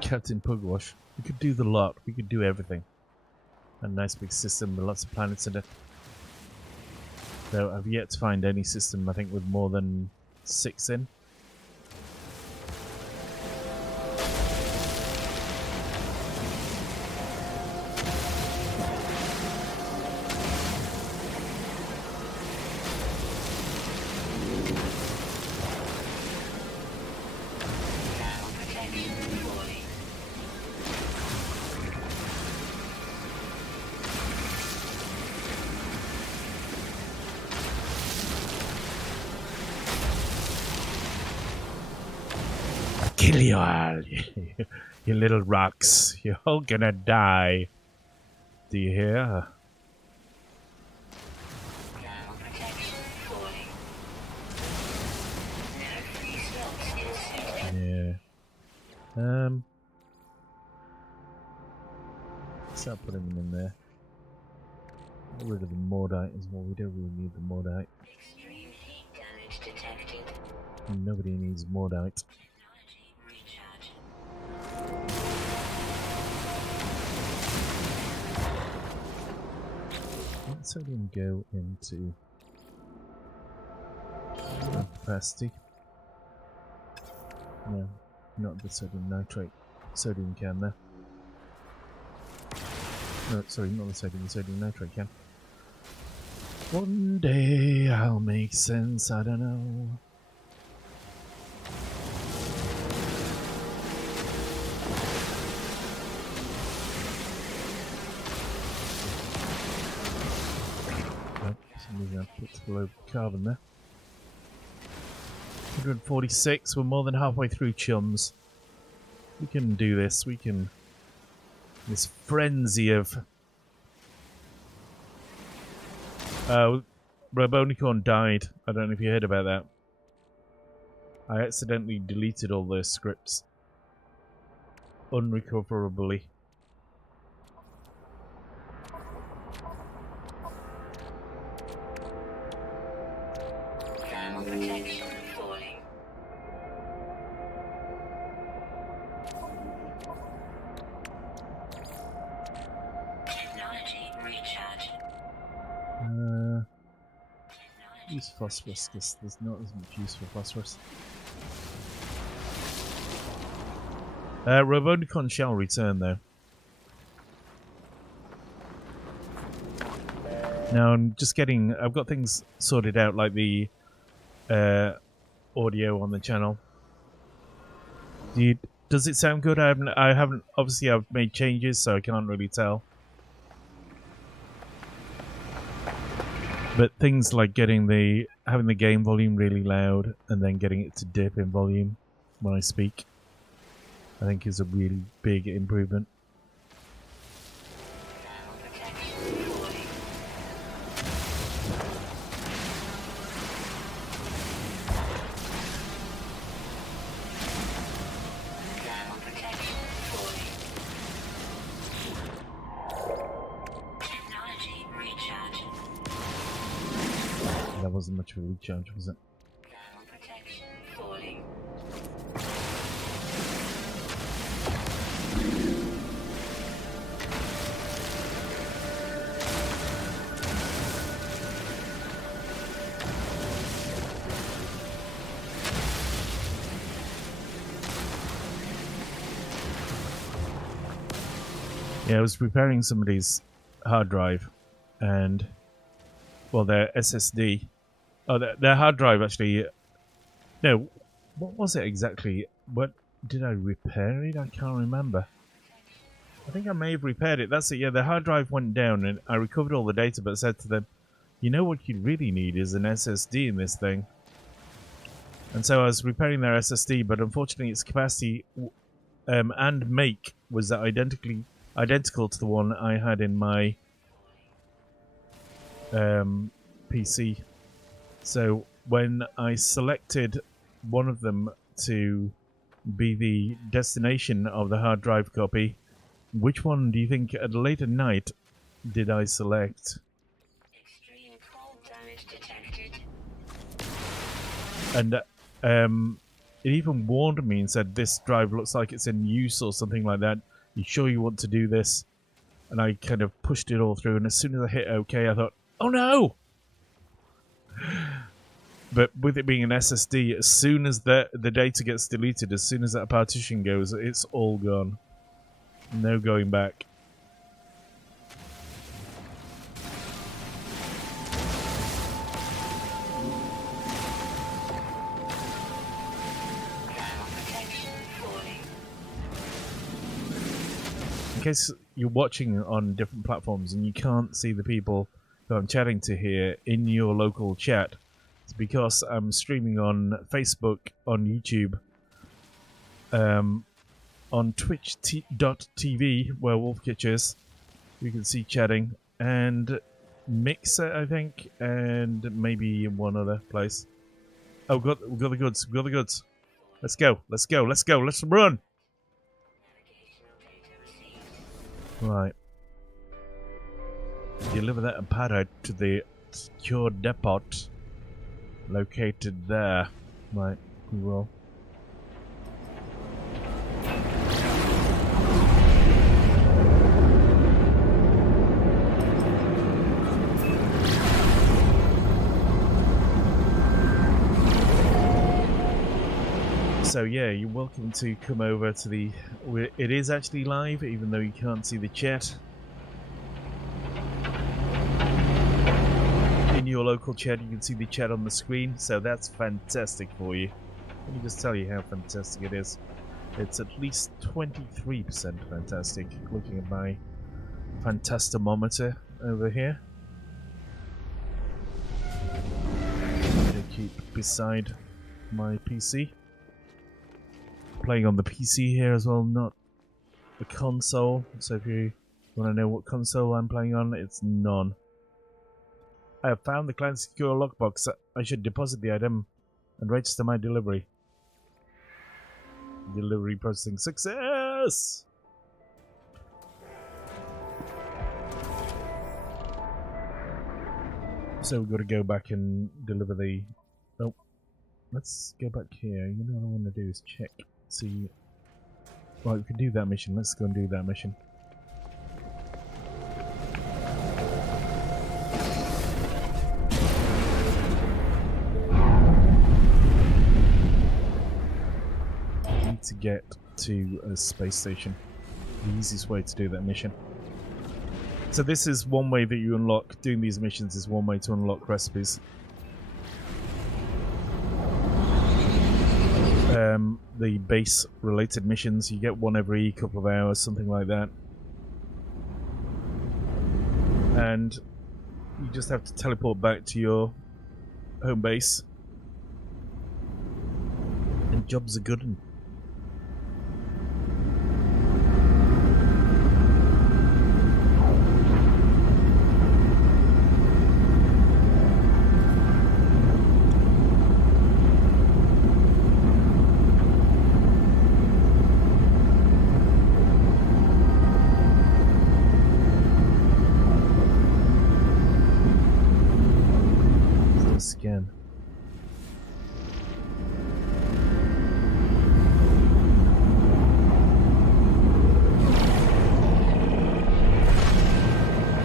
Captain Pugwash. We could do the lot. We could do everything. A nice big system with lots of planets in it. Though I've yet to find any system, I think, with more than 6 in. Kill you all, you little rocks. You're all gonna die. Do you hear? Yeah. Start putting them in there. Get rid of the Mordite as well. We don't really need the Mordite. Extreme heat damage detected. Nobody needs Mordite. Technology recharge. Let sodium go into capacity. No, not the sodium nitrate. Sodium can there. No, sorry, not the sodium nitrate can. One day I'll make sense, I don't know. Nope, for some reason I put a load of carbon there. 146, we're more than halfway through, chums. We can do this, we can... This frenzy of... Robonicorn died. I don't know if you heard about that. I accidentally deleted all those scripts. Unrecoverably. Thermal protection falling. Technology recharge. Use phosphorus, because there's not as much use for phosphorus. Robonicorn shall return, though. Now I'm just getting... I've got things sorted out, like the audio on the channel. Does it sound good? I haven't... Obviously, I've made changes, so I can't really tell. But things like having the game volume really loud and then getting it to dip in volume when I speak, I think is a really big improvement. Thermal protection falling. Thermal protection falling. Technology recharge. That wasn't much of a recharge, was it? Thermal protection falling. Yeah, I was preparing somebody's hard drive, and well, their SSD. Oh, their hard drive actually. No, what was it exactly? What did I repair it? I can't remember. I think I may have repaired it. That's it. Yeah, the hard drive went down, and I recovered all the data, but said to them, "You know what you really need is an SSD in this thing." And so I was repairing their SSD, but unfortunately, its capacity and make was identical to the one I had in my PC. So when I selected one of them to be the destination of the hard drive copy, which one do you think at a later night did I select? Extreme cold damage detected. And it even warned me and said, this drive looks like it's in use or something like that. You sure you want to do this? And I kind of pushed it all through, and as soon as I hit OK, I thought, oh no! But with it being an SSD, as soon as the data gets deleted, as soon as that partition goes, it's all gone. No going back. Thermal protection falling. In case you're watching on different platforms and you can't see the people who I'm chatting to here in your local chat, it's because I'm streaming on Facebook, on YouTube, on twitch.tv, where Wolfkitch is. You can see chatting, and Mixer, I think, and maybe one other place. Oh, we've got the goods. We've got the goods. Let's go. Let's go. Let's go. Let's run. Navigational data received. Right. deliver that paddock to the secure depot located there. Right, we will. So yeah, you're welcome to come over to the... It is actually live, even though you can't see the chat. In your local chat, you can see the chat on the screen, so that's fantastic for you. Let me just tell you how fantastic it is. It's at least 23% fantastic, looking at my fantastometer over here. I'm going to keep beside my PC. Playing on the PC here as well, not the console. So if you want to know what console I'm playing on, it's none. I have found the client secure lockbox. I should deposit the item and register my delivery. Delivery processing success! So we've got to go back and deliver the... Oh, let's go back here. You know what I want to do is check. See, right, we can do that mission. Let's go and do that mission. We need to get to a space station. The easiest way to do that mission. So this is one way that you unlock, doing these missions is one way to unlock recipes. The base related missions, you get one every couple of hours, something like that. And you just have to teleport back to your home base. And jobs are good. And again.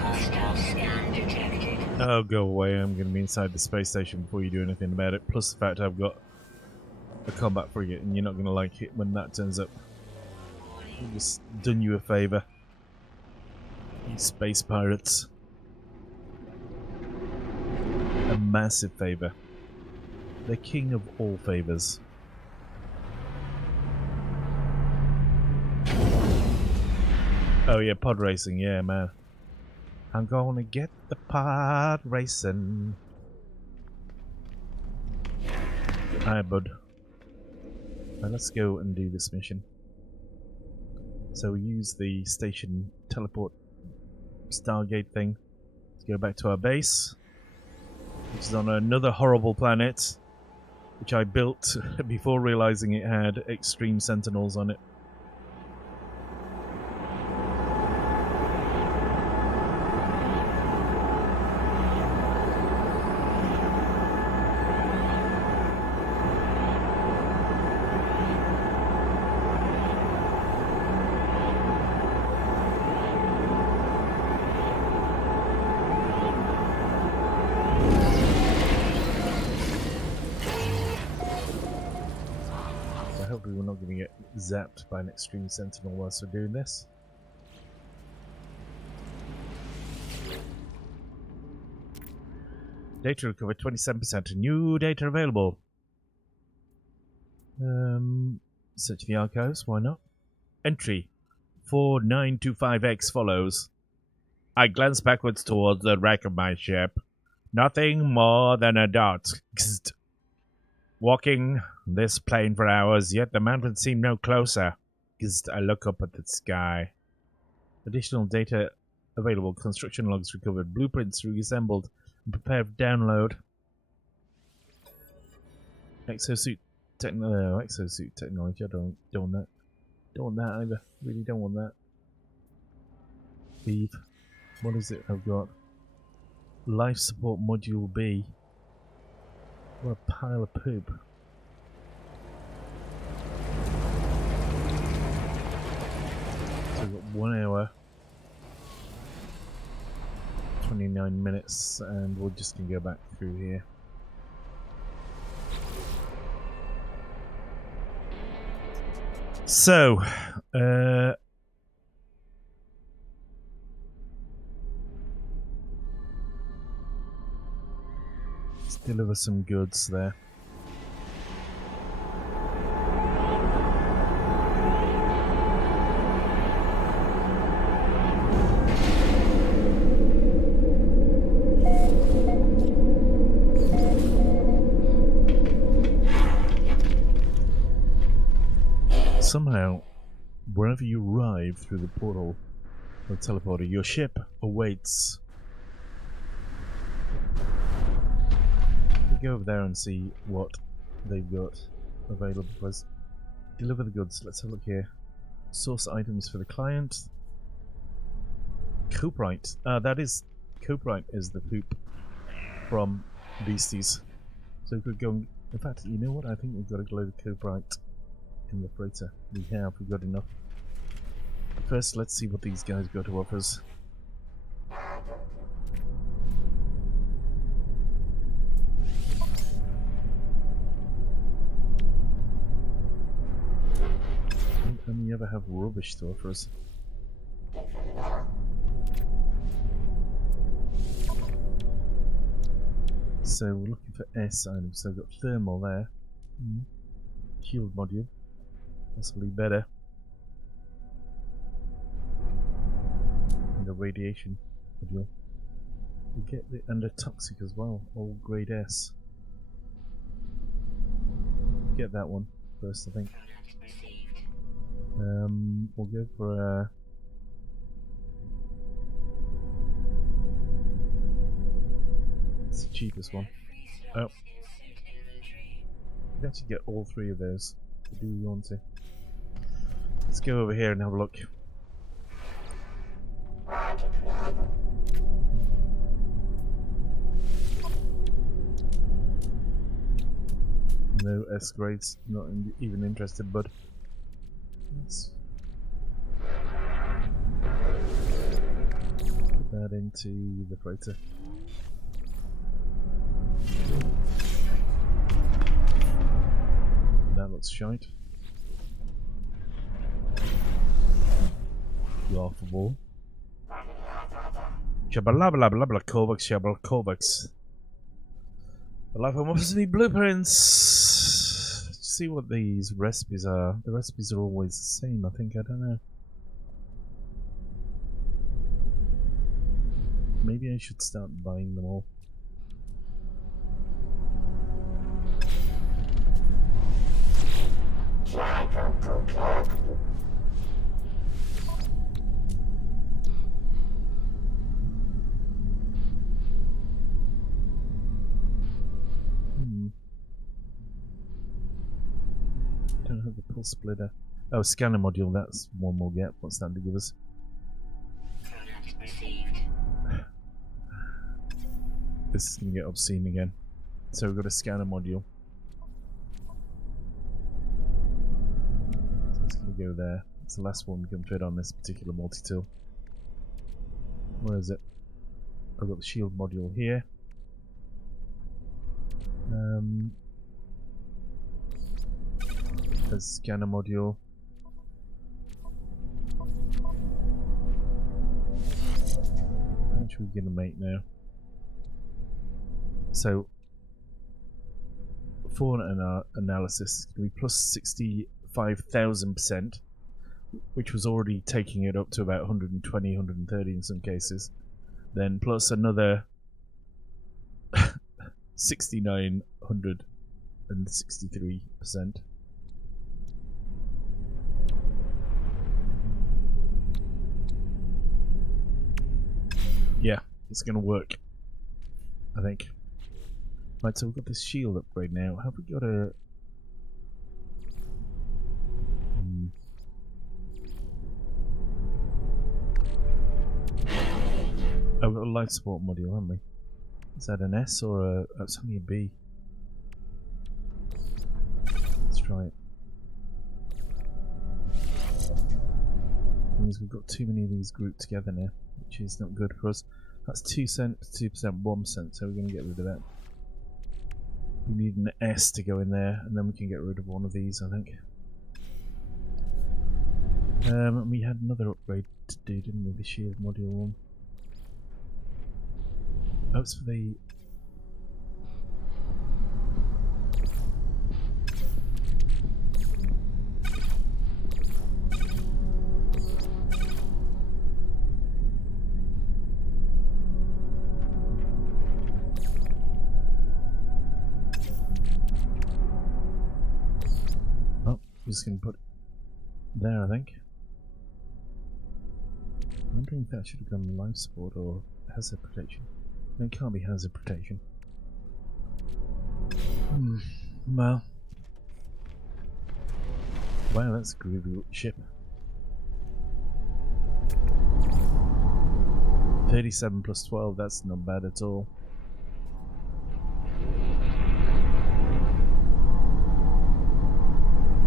Hostile scan detected. Oh, go away. I'm going to be inside the space station before you do anything about it. Plus the fact I've got a combat frigate and you're not going to like it when that turns up. I've just done you a favour. You space pirates. A massive favour. The king of all favours. Oh yeah, pod racing, yeah man. I'm gonna get the pod racing. Alright bud. Now let's go and do this mission. So we use the station teleport Stargate thing to go back to our base, which is on another horrible planet, which I built before realizing it had extreme sentinels on it. Hopefully we're not going to get zapped by an extreme sentinel whilst we're doing this. Data recovered 27%. New data available. Search the archives, why not? Entry 4925X follows. I glanced backwards towards the wreck of my ship. Nothing more than a dot. Gzzt. Walking this plane for hours, yet the mountain seemed no closer. I look up at the sky. Additional data available. Construction logs recovered. Blueprints reassembled and prepared for download. Exosuit technology. I don't want that. Don't want that either. Really don't want that. Thief. What is it I've got? life support module B. What a pile of poop. So we've got 1 hour, 29 minutes, and we're just gonna go back through here. So, let's deliver some goods there. Somehow, wherever you arrive through the portal or teleporter, your ship awaits. We'll go over there and see what they've got available for us. Deliver the goods. Let's have a look here. Source items for the client. Coprite. That is Coprite is the poop from beasties. So we could go. In fact, you know what? I think we've got a load of Coprite in the freighter. We've got enough. First, let's see what these guys got to offer us. Don't only ever have rubbish to offer us. So we're looking for S items. So we've got thermal there. Shield module. Possibly better. And a radiation module. We get the under toxic as well, all grade S. Get that one first, I think. We'll go for it's the cheapest one. Oh, you can actually get all three of those. Do you want to? Let's go over here and have a look. No S grades, not even interested, bud. Let's put that into the freighter. That looks shite. Laughable. Shabalabalabla Kovacs, Shabal Kovacs. The life of mostly blueprints. Let's see what these recipes are. The recipes are always the same, I think. I don't know. Maybe I should start buying them all. Don't have the pulse splitter. Oh, scanner module, that's one we'll get. What's that to give us? This is going to get obscene again. So we've got a scanner module. So it's going to go there. It's the last one we can fit on this particular multi-tool. Where is it? I've got the shield module here. There's scanner module. How much are we going to make now? So, for an analysis, it's going to be plus 65,000%, which was already taking it up to about 120, 130 in some cases. Then plus another 6,963%. Yeah, it's going to work, I think. Right, so we've got this shield upgrade now. Have we got a... Oh, we've got a life support module, haven't we? Is that an S or a... Oh, it's only a B. Let's try it. Means we've got too many of these grouped together now, which is not good for us. That's 2 cents, 2%, 1%, so we're going to get rid of that. We need an S to go in there, and then we can get rid of one of these, I think. We had another upgrade to do, didn't we? The shield module one. Oh, it's for the... Oh, we're just going to put it there, I think. I'm wondering if that should have gone life support or hazard protection. No, it can't be hazard protection. Well. Wow, that's a groovy ship. 37 plus 12, that's not bad at all.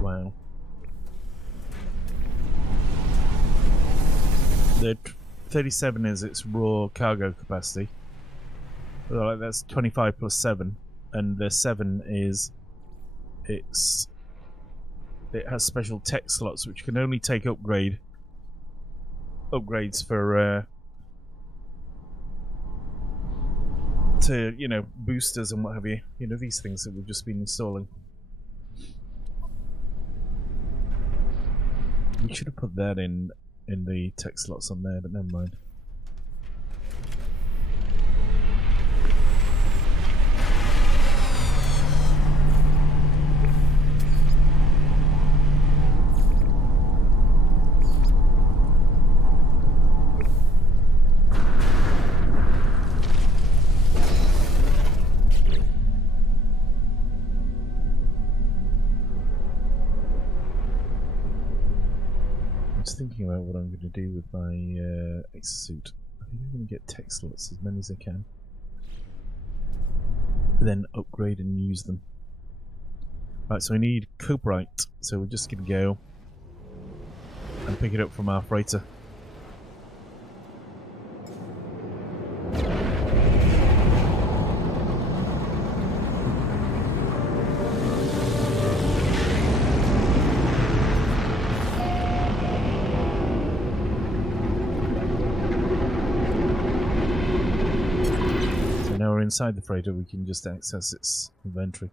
Wow. The 37 is its raw cargo capacity. Like that's 25 plus 7, and the 7 is it has special tech slots which can only take upgrades for to, you know, boosters and what have you. You know, these things that we've just been installing. We should have put that in the tech slots on there, but never mind. Thinking about what I'm going to do with my exosuit. I think I'm going to get tech slots, as many as I can, then upgrade and use them. Right, so we need coprite, so we're just going to go and pick it up from our freighter. Inside the freighter, we can just access its inventory.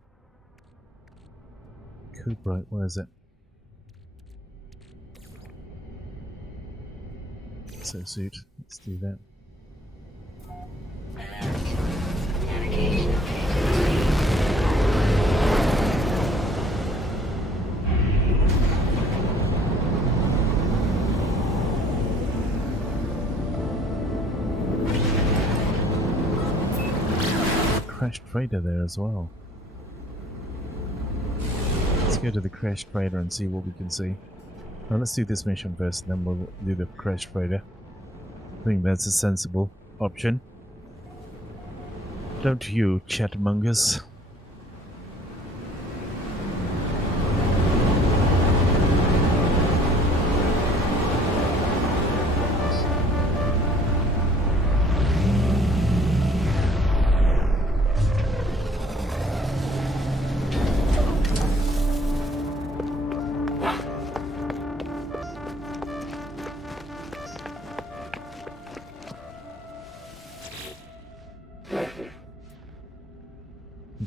Coprite, where is it? So suit, let's do that. Crashed freighter there as well. Let's go to the crashed freighter and see what we can see. Now let's do this mission first, and then we'll do the crashed freighter. I think that's a sensible option. Don't you, chatmongers?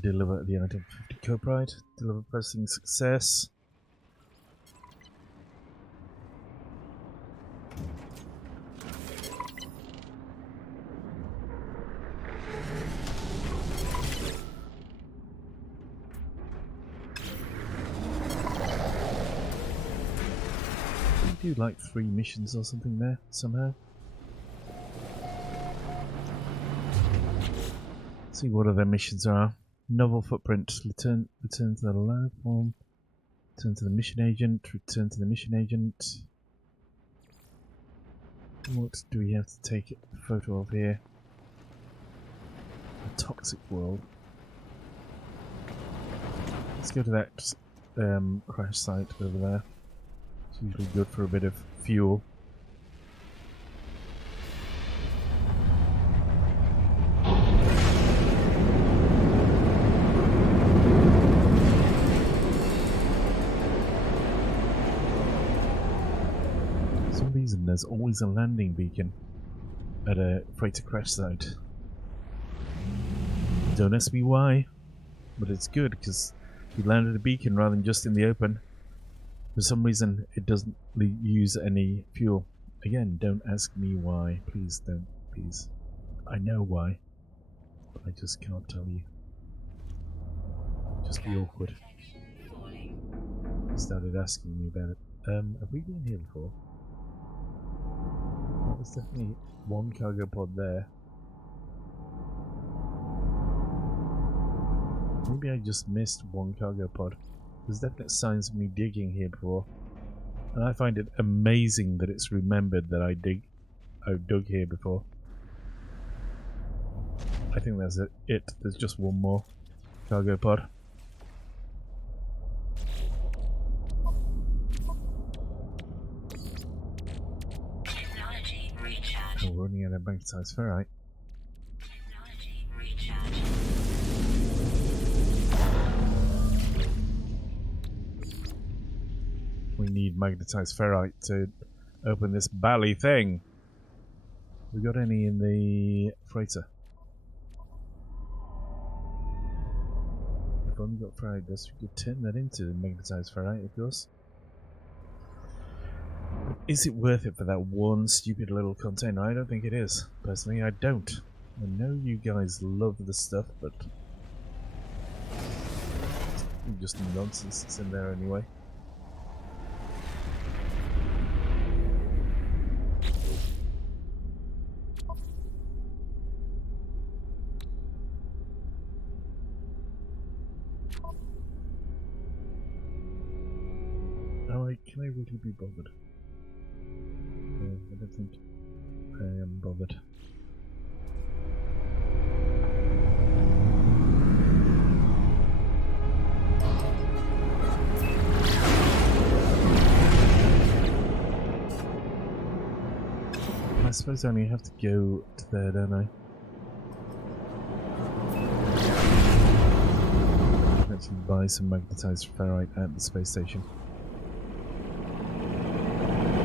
Deliver the item 50 coprite. Deliver pressing success. We do like 3 missions or something there somehow. Let's see what other missions are. Novel footprint. Return to the lab form. Return to the mission agent. Return to the mission agent. What do we have to take a photo of here? A toxic world. Let's go to that crash site over there. It's usually good for a bit of fuel. For some reason there's always a landing beacon at a freighter crash site. Don't ask me why, but it's good because we landed a beacon rather than just in the open. For some reason it doesn't use any fuel. Again, don't ask me why. Please don't, please. I know why, but I just can't tell you. Just be awkward. He started asking me about it. Have we been here before? Well, there's definitely one cargo pod there. Maybe I just missed one cargo pod. There's definite signs of me digging here before. And I find it amazing that it's remembered that I've dug here before. I think that's it. There's just one more cargo pod. Oh, we're running out of magnetized ferrite. Technology recharge. We need magnetized ferrite to open this bally thing. We got any in the freighter? We've only got ferrite dust. We could turn that into magnetized ferrite, of course. But is it worth it for that one stupid little container? I don't think it is. Personally, I don't. I know you guys love the stuff, but just nonsense that's in there anyway. Can I really be bothered? No, I don't think I am bothered. I suppose I only have to go to there, don't I? I can actually buy some magnetized ferrite at the space station.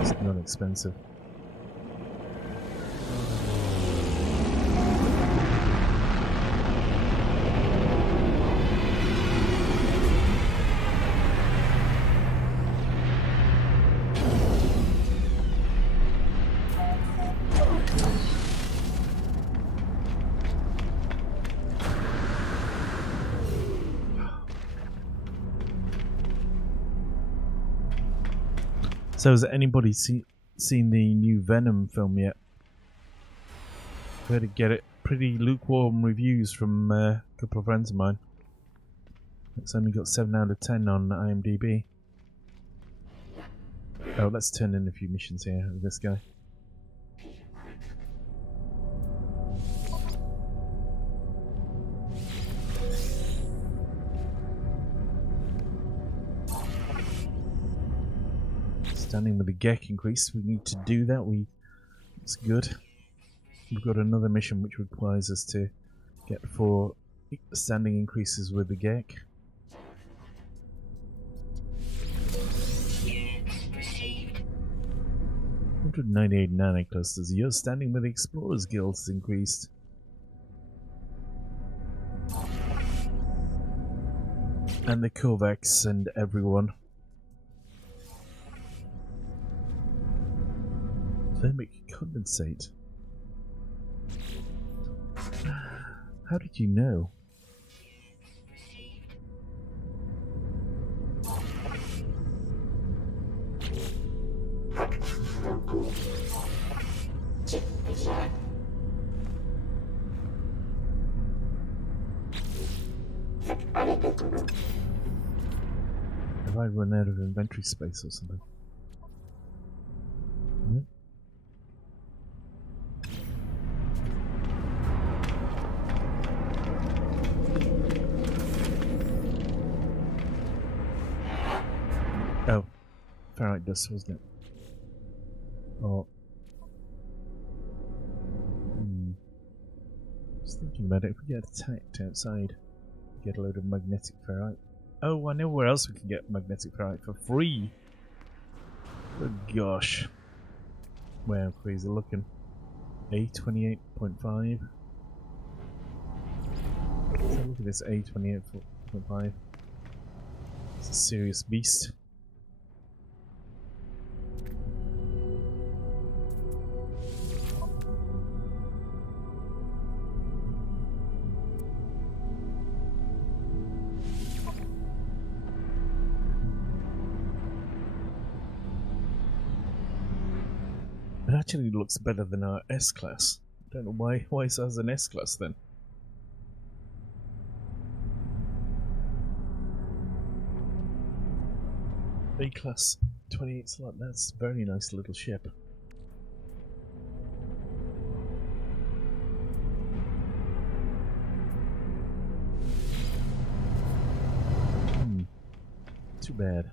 It's not expensive. So has anybody seen the new Venom film yet? I heard it get pretty lukewarm reviews from a couple of friends of mine. It's only got 7 out of 10 on IMDb. Oh, let's turn in a few missions here with this guy. Standing with the GEC increase, we need to do that. It's good. We've got another mission which requires us to get 4 standing increases with the GEC. 198 nanoclusters. Your standing with the Explorers Guild has increased. And the Kovacs and everyone. Thermic condensate. How did you know? Have I run out of inventory space or something? Hmm? ferrite dust, wasn't it? Oh. Just thinking about it, if we get attacked outside, we get a load of magnetic ferrite. Oh, I know where else we can get magnetic ferrite for free. Good gosh. Wow, crazy looking. A28.5. So look at this A28.5. It's a serious beast. It actually looks better than our S-Class. I don't know why it has an S-Class then. A-Class 28 slot, that's a very nice little ship. Too bad.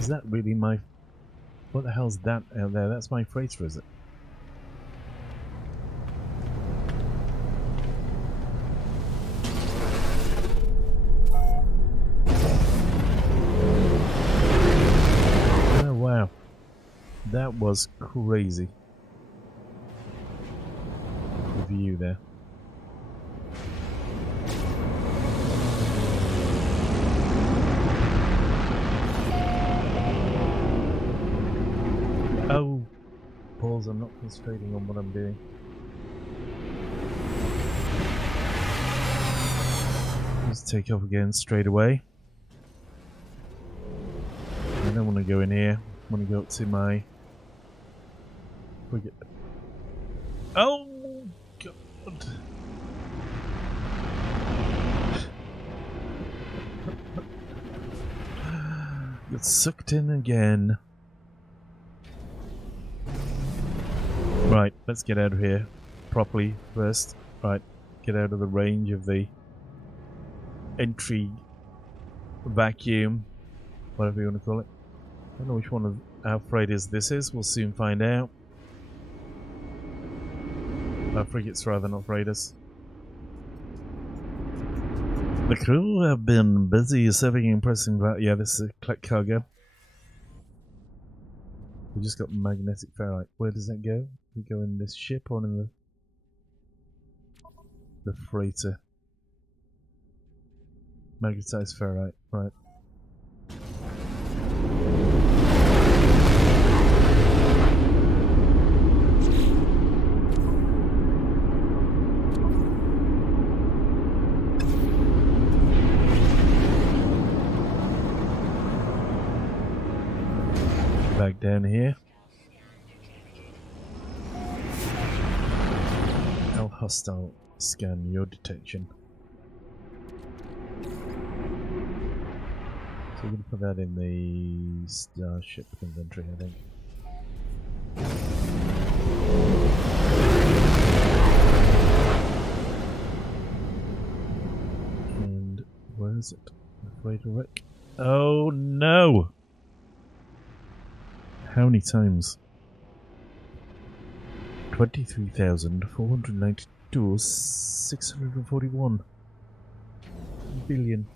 Is that really my... What the hell's that out there? That's my freighter, is it? Oh wow. That was crazy. The view there. Oh, balls, I'm not concentrating on what I'm doing. Let's take off again straight away. I don't want to go in here. I want to go up to my... Oh, God. Get sucked in again. Right, let's get out of here properly first. Right, get out of the range of the entry vacuum, whatever you want to call it. I don't know which one of our freighters this is, we'll soon find out. Our frigates rather, not freighters. The crew have been busy serving impressive value. Yeah, this is a cargo. We just got magnetic ferrite. Where does that go? We go in this ship or in the freighter? Magnetized ferrite, right. Back down here. How hostile, scan your detection. So we're going to put that in the starship inventory, I think. And where is it? Freighter wreck. Oh no! How many times? 23,492 or 641 billion.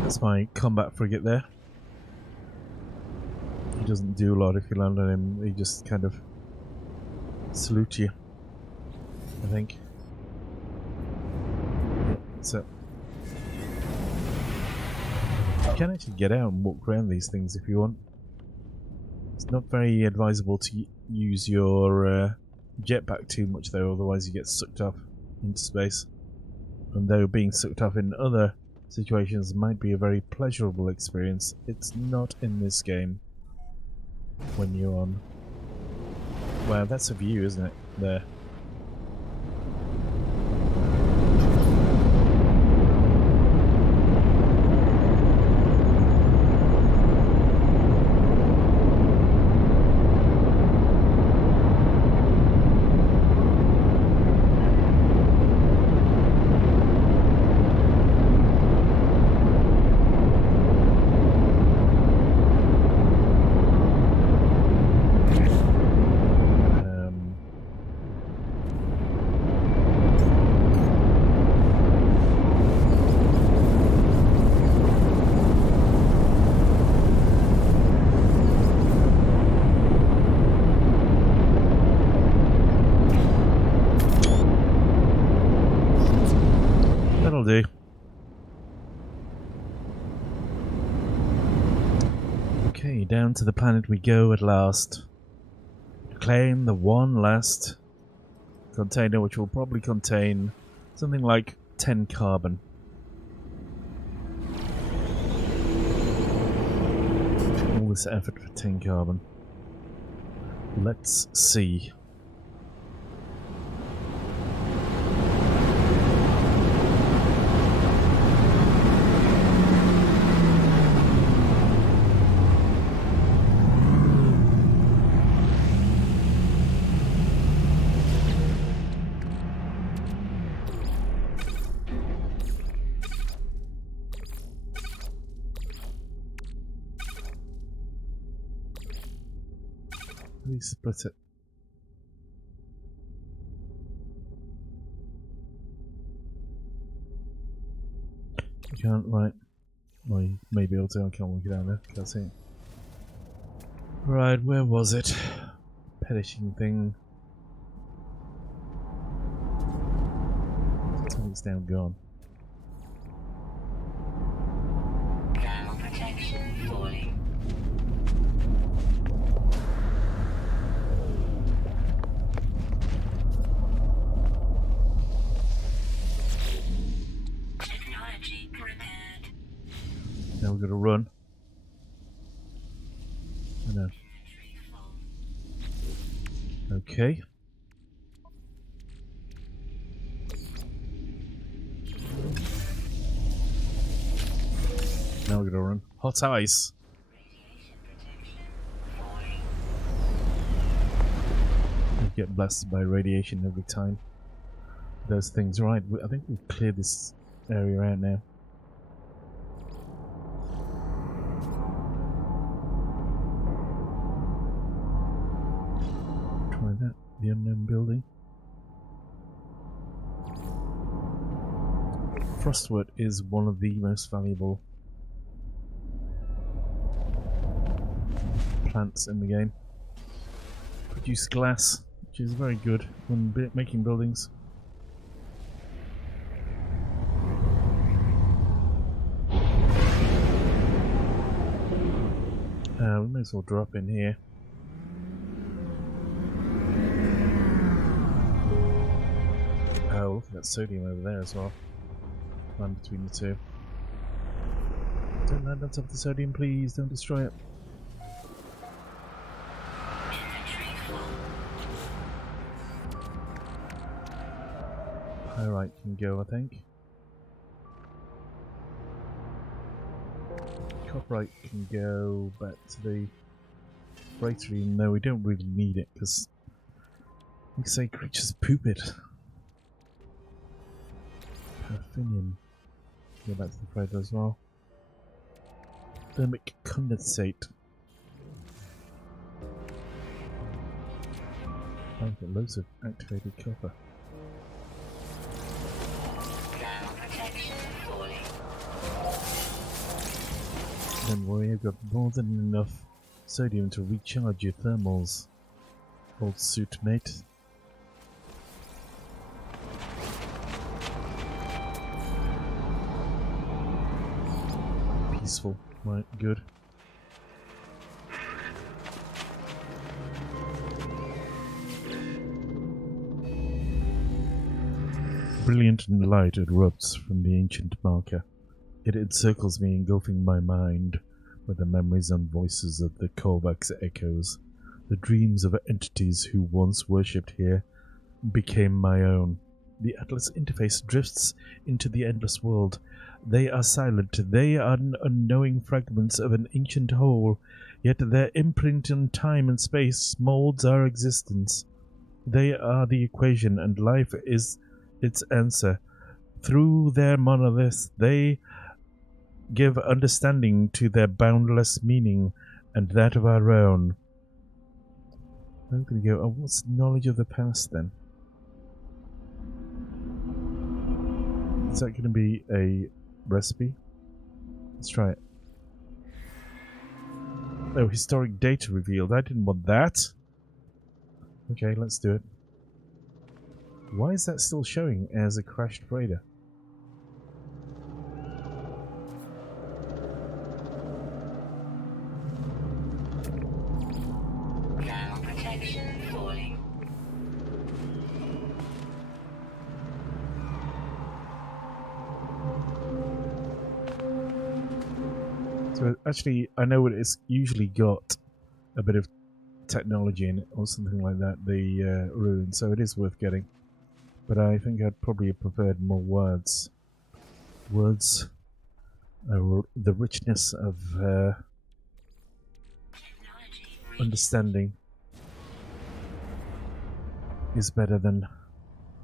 That's my combat frigate there. He doesn't do a lot if you land on him, he just kind of salutes you, I think. So you can actually get out and walk around these things if you want. It's not very advisable to use your jetpack too much though, otherwise you get sucked off into space. And though being sucked off in other situations might be a very pleasurable experience, it's not in this game when you're on... Wow, that's a view, isn't it? There. That'll do. Okay, down to the planet we go at last. To claim the one last container, which will probably contain something like 10 carbon. All this effort for 10 carbon. Let's see. Please split it. You can't, right. Well, you may be able to. I can't walk it down there. Can't see it. Right, where was it? Perishing thing. It's now gone. Thermal protection falling. Technology prepared. Now we're gonna run. I know. Inventory full. Okay. Now we're gonna run. Hot ice. Radiation protection falling. You get blasted by radiation every time. Those things, right? I think we've cleared this area out now. Try that. The unknown building. Frostwood is one of the most valuable plants in the game. Produce glass, which is very good when making buildings. We may as well drop in here. Oh, look at that sodium over there as well. Land between the two. Don't land on top of the sodium, please. Don't destroy it. Inventory full. Pyrite can go, I think. Copperite can go back to the freighter, even though we don't really need it, because we say creatures poop it. Paraffinium. Go back to the freighter as well. Thermic condensate. I've got loads of activated copper. Thermal protection falling. Don't worry, I've got more than enough sodium to recharge your thermals, old suit mate. Peaceful, right, good. Brilliant light erupts from the ancient marker. It encircles me, engulfing my mind with the memories and voices of the Korvax echoes. The dreams of entities who once worshipped here became my own. The Atlas interface drifts into the endless world. They are silent. They are unknowing fragments of an ancient whole, yet their imprint on time and space molds our existence. They are the equation, and life is its answer. Through their monoliths, they give understanding to their boundless meaning and that of our own. I'm going to go, oh, what's knowledge of the past then? Is that going to be a recipe? Let's try it. Oh, historic data revealed. I didn't want that. Okay, let's do it. Why is that still showing as a crashed freighter? So actually, I know it's usually got a bit of technology in it or something like that, the rune, so it is worth getting. But I think I'd probably have preferred more words. Words, the richness of understanding is better than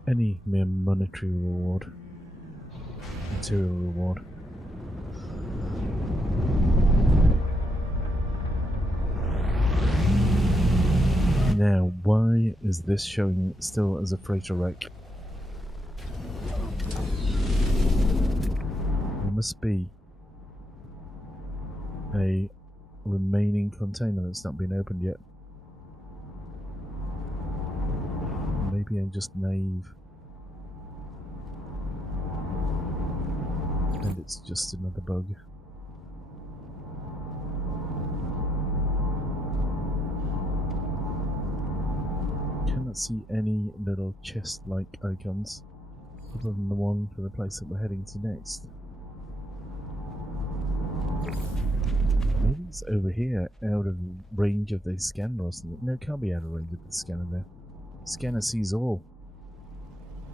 any mere monetary reward, material reward. Now, why is this showing still as a freighter wreck? There must be a remaining container that's not been opened yet. Maybe I'm just naive. And it's just another bug. Cannot see any little chest-like icons other than the one for the place that we're heading to next. Maybe it's over here, out of range of the scanner or something. No, it can't be out of range of the scanner there. Scanner sees all.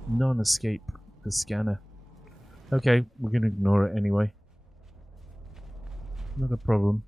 None escape the scanner. Okay, we're going to ignore it anyway. Not a problem.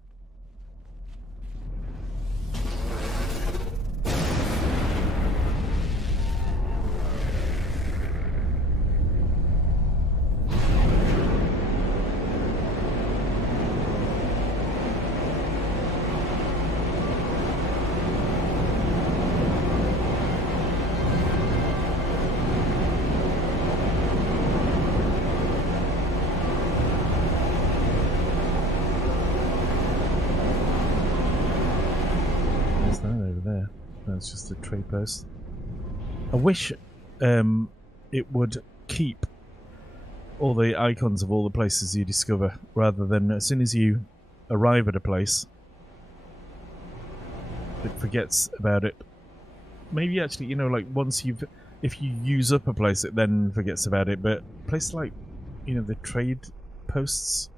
It's just a trade post. I wish it would keep all the icons of all the places you discover, rather than as soon as you arrive at a place, it forgets about it. Maybe actually, you know, like once if you use up a place, it then forgets about it. But places like, you know, the trade posts,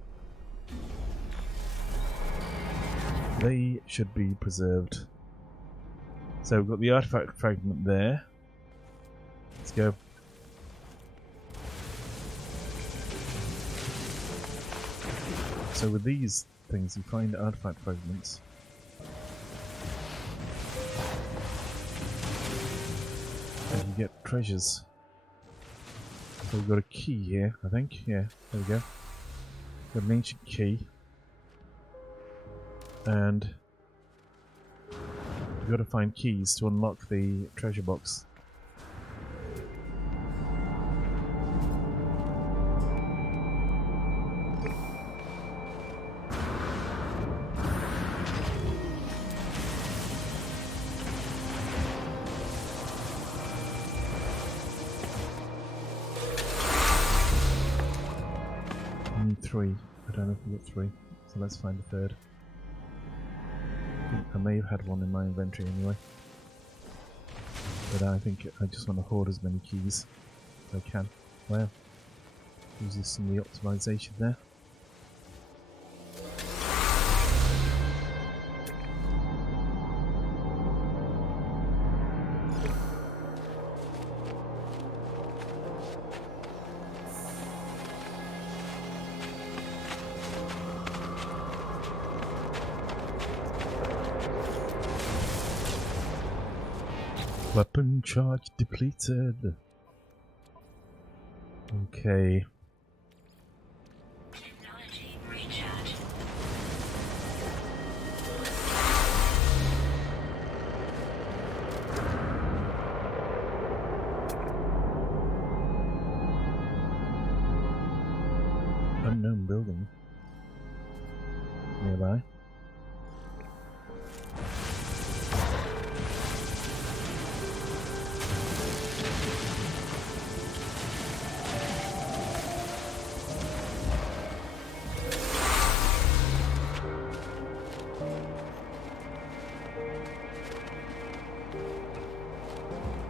they should be preserved. So we've got the artifact fragment there. Let's go. So with these things, you find artifact fragments. And you get treasures. So we've got a key here, I think. Yeah, there we go. Got an ancient key. And we've got to find keys to unlock the treasure box. I need 3. I don't know if we've got 3, so let's find a third. I may have had one in my inventory anyway, but I think I just want to hoard as many keys as I can. Wow, uses some of the optimization there. Weapon charge depleted. Okay. Technology recharge. Unknown building nearby.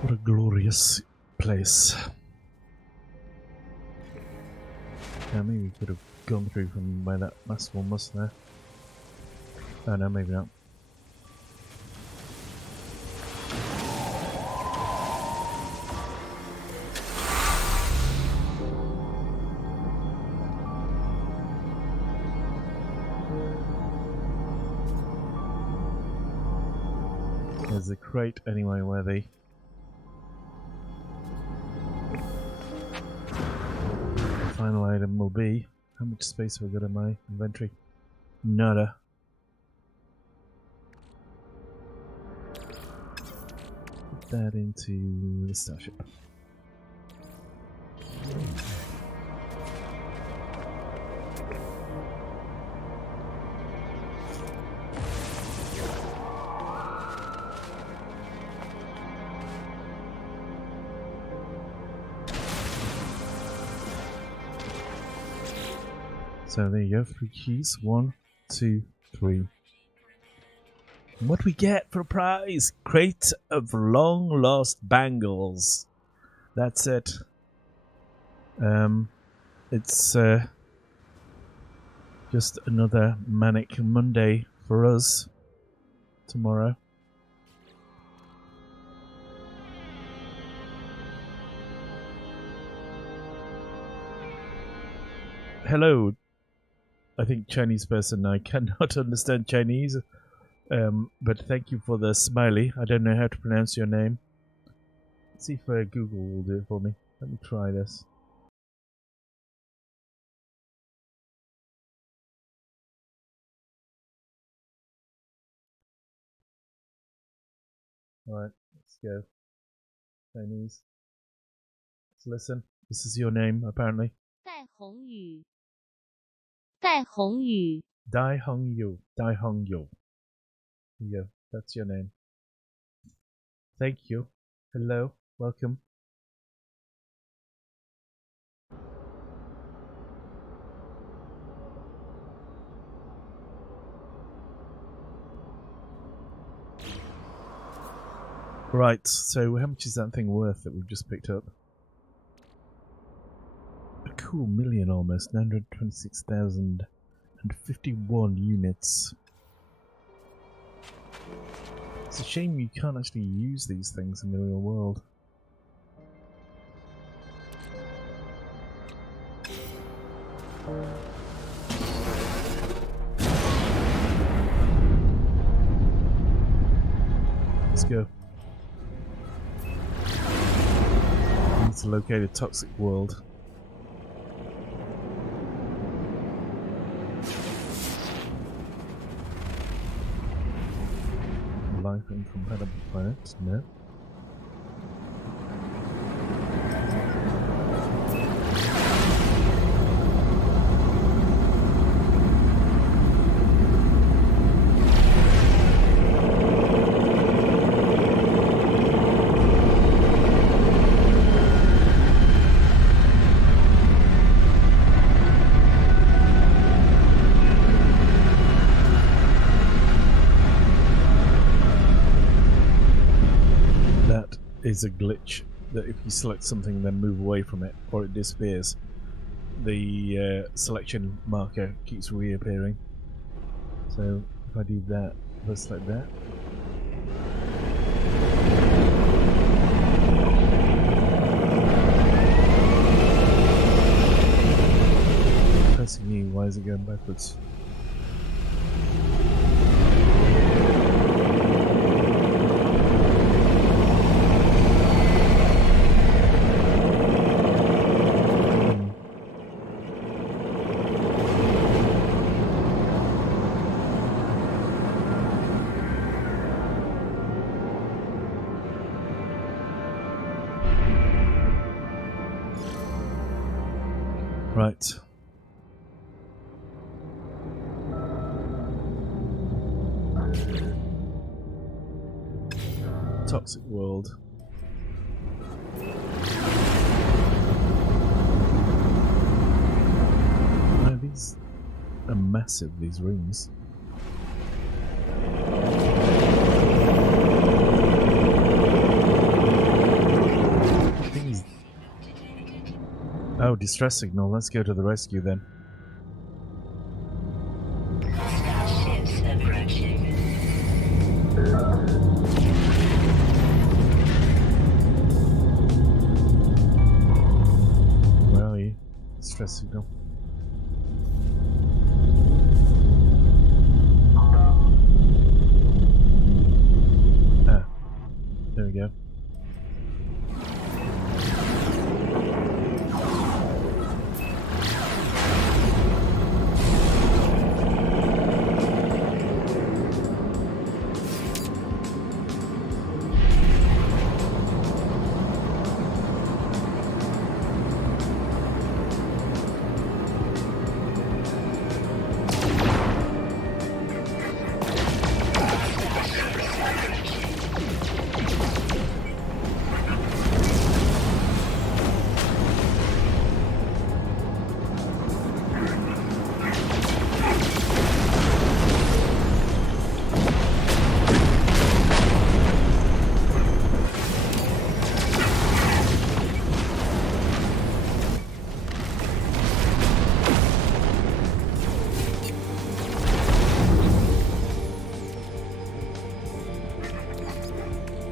What a glorious place. Yeah, maybe we could have gone through from where that last one was there. Oh no, maybe not. There's a crate anyway where the final item will be. How much space have I got in my inventory? Nada. Put that into the starship. So there you go, 3 keys. 1, 2, 3. And what we get for a prize? Crate of long lost bangles. That's it. It's just another manic Monday for us tomorrow. Hello. I think Chinese person. I cannot understand Chinese, but thank you for the smiley. I don't know how to pronounce your name. Let's see if Google will do it for me. Let me try this. Alright, let's go. Chinese. Let's listen. This is your name, apparently. Dai Hongyu. Dai Hongyu. Dai Hongyu. Dai Hongyu. Here you go. That's your name. Thank you. Hello. Welcome. Right, so how much is that thing worth that we've just picked up? A cool million almost, 926,051 units. It's a shame you can't actually use these things in the real world. Let's go. Need to locate a toxic world. Life incompatible planet? No. Is a glitch that if you select something and then move away from it or it disappears, the selection marker keeps reappearing. So if I do that, if I select that, pressing E, why is it going backwards? Right. Toxic world. No, these are massive, these rings. Oh, distress signal. Let's go to the rescue then. Starships approaching. Stress signal. Ah, there we go.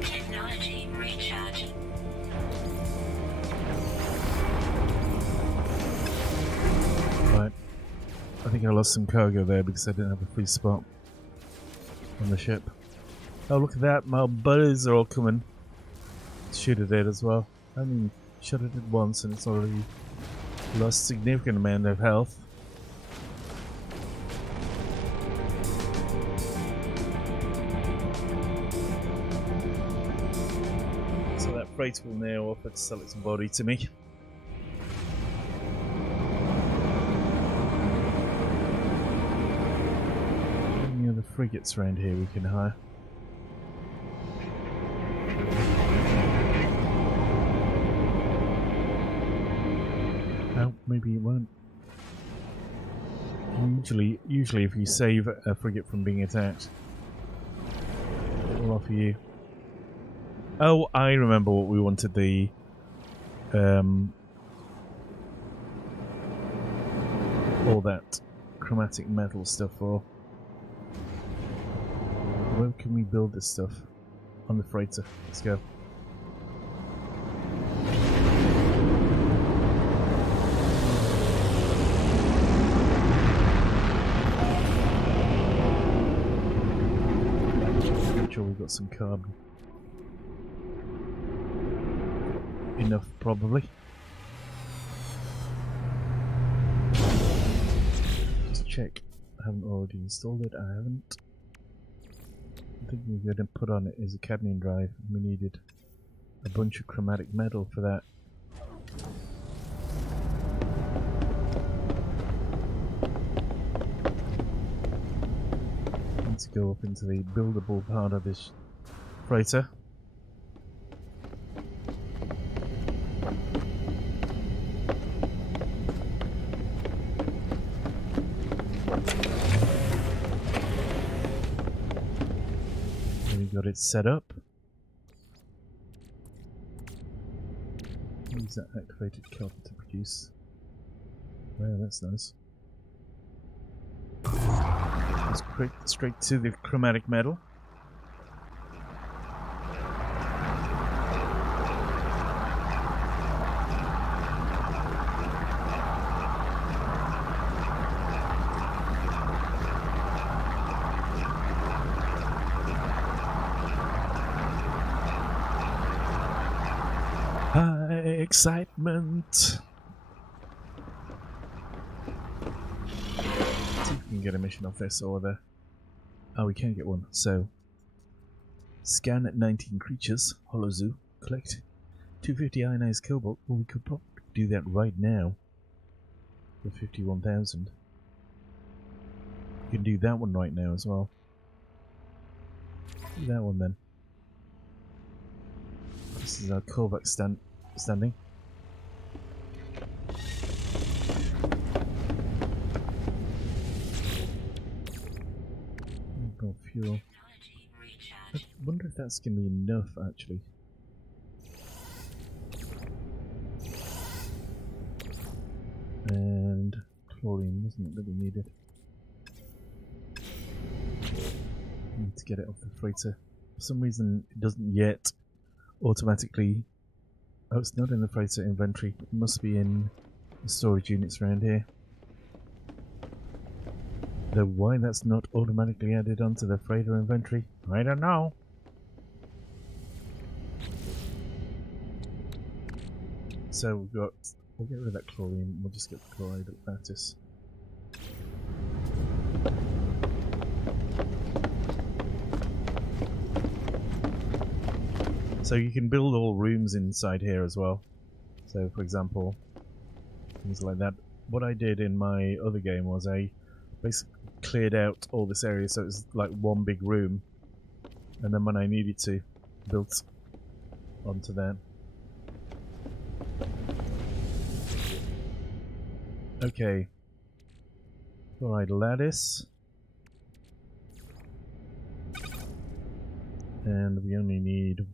Technology recharging. Right. I think I lost some cargo there because I didn't have a free spot on the ship. Oh, look at that. My buddies are all coming. Shoot at it as well. I mean, shot at it once and it's already lost a significant amount of health. So that freighter will now offer to sell its body to me. Any other frigates around here we can hire? Oh, maybe it won't. Usually if you save a frigate from being attacked, it will offer you. Oh, I remember what we wanted the all that chromatic metal stuff for. Where can we build this stuff? On the freighter. Let's go. I'm sure we've got some carbon. Enough, probably. Just check. I haven't already installed it. I haven't. I think we're going to put on it is a cadmium drive. We needed a bunch of chromatic metal for that. Need to go up into the buildable part of this freighter. Got it set up. Use that activated copper to produce. Wow, that's nice. Let's straight to the chromatic metal. Excitement! See if we can get a mission off this or the... Oh, we can get one. So, scan at 19 creatures, Hollow Zoo, collect 250 ionized cobalt. Well, we could probably do that right now for 51,000. We can do that one right now as well. Do that one then. This is our Kovac standing. Oh, fuel. I wonder if that's going to be enough actually. And chlorine, wasn't it, that we needed? Need to get it off the freighter. For some reason it doesn't yet automatically... Oh, it's not in the freighter inventory. It must be in storage units around here. Though why that's not automatically added onto the freighter inventory, I don't know. So we've got, we'll get rid of that chlorine, we'll just get the chloride at lattice. So you can build all rooms inside here as well. So for example, things like that. What I did in my other game was I basically cleared out all this area so it was like one big room, and then when I needed to, built onto that. Okay. Alright, lattice. And we only need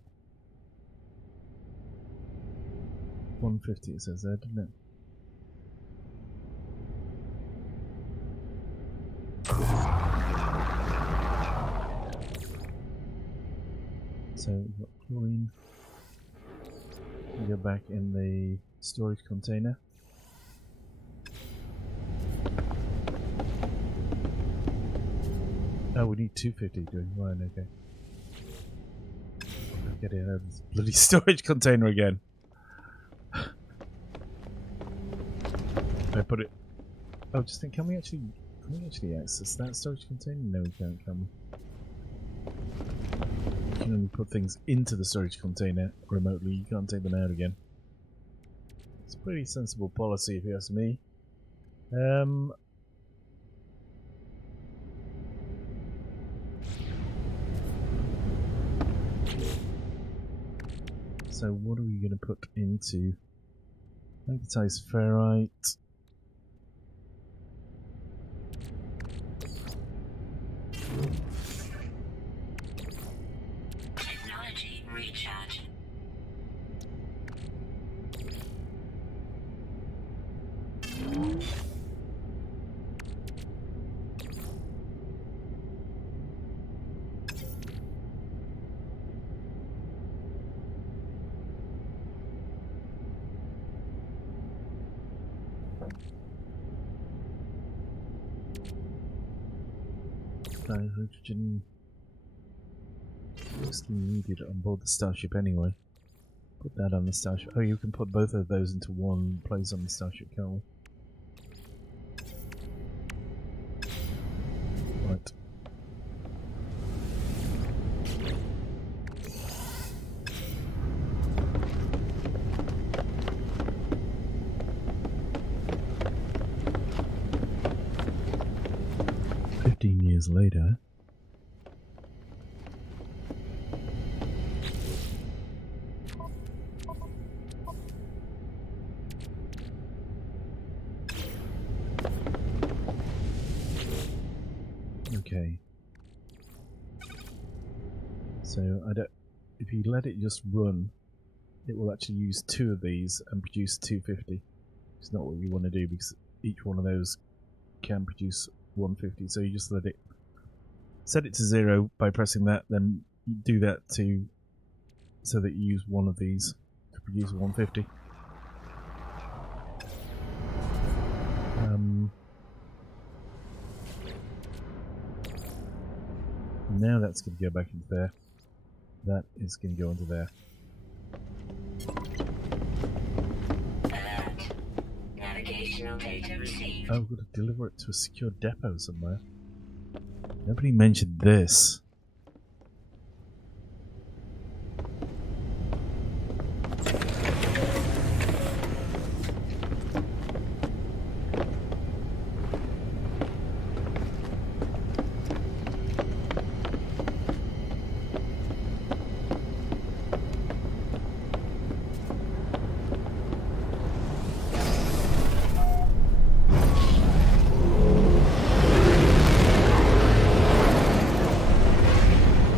150, it says there, didn't it? So we've got chlorine. We go back in the storage container. Oh, we need 250 doing fine, okay. Get it out of this bloody storage container again. I put it. Oh, just think, can we actually access that storage container? No, we can't, can we? You can only put things into the storage container remotely, you can't take them out again. It's a pretty sensible policy if you ask me. So what are we going to put into magnetized ferrite? Technology recharge. Hydrogen mostly needed on board the starship anyway. Put that on the starship. Oh, you can put both of those into one place on the starship, can't we? Right. Years later. Okay. So I don't. If you let it just run, it will actually use 2 of these and produce 250. It's not what you want to do because each one of those can produce 150. So you just let it. Set it to 0 by pressing that, then do that to so that you use one of these to produce 150. Now that's going to go back into there. That is going to go into there. Alert. Navigational data received. Oh, we've got to deliver it to a secure depot somewhere. Nobody mentioned this.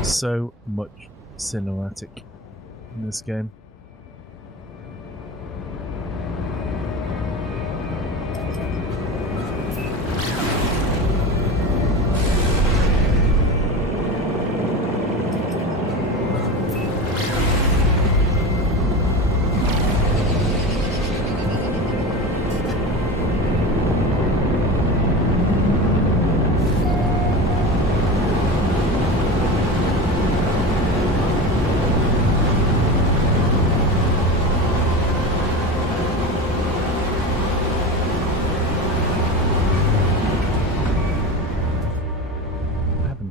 So much cinematic in this game.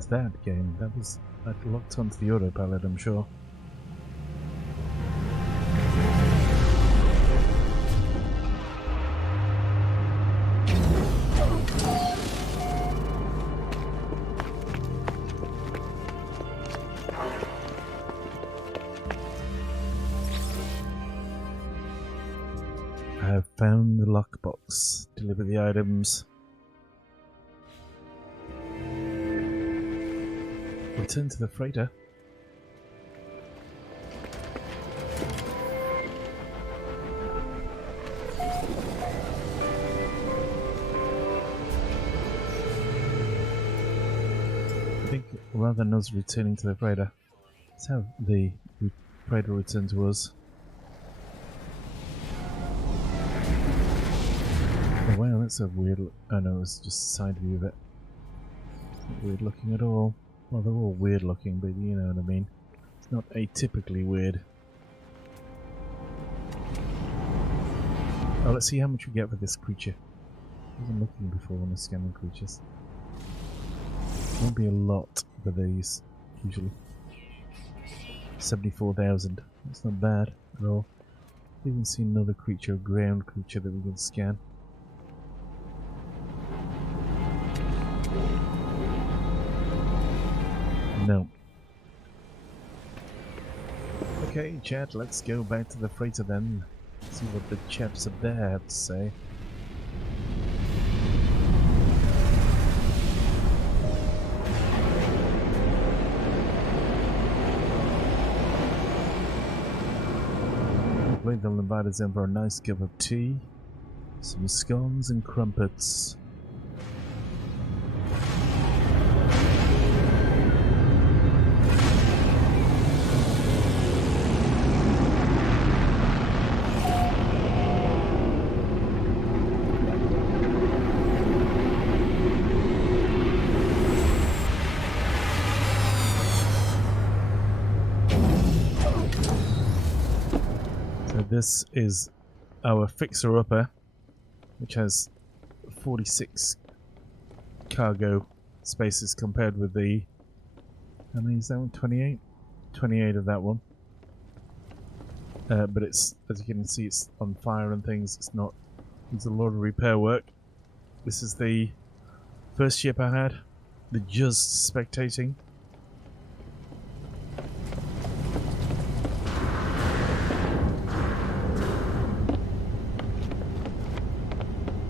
was that game? That was... I locked onto the autopilot, I'm sure. I have found the lockbox. Deliver the items. Return to the freighter. I think rather than us returning to the freighter, that's how the freighter returned to us. Oh wow, that's a weird look. Oh no, it's just a side view of it. It's not weird looking at all. Well, they're all weird looking, but you know what I mean. It's not atypically weird. Oh, let's see how much we get for this creature. I wasn't looking before when I scanning creatures. Won't be a lot for these, usually. 74,000. That's not bad at all. I haven't seen another creature, a ground creature that we can scan. No. Okay, chat, let's go back to the freighter then. See what the chaps up there have to say. I believe they'll invite us in for a nice cup of tea, some scones and crumpets. This is our fixer-upper, which has 46 cargo spaces compared with the... how many is that one? 28? 28 of that one. But it's, as you can see, it's on fire and things. It's not... There's a lot of repair work. This is the first ship I had, the Just spectating.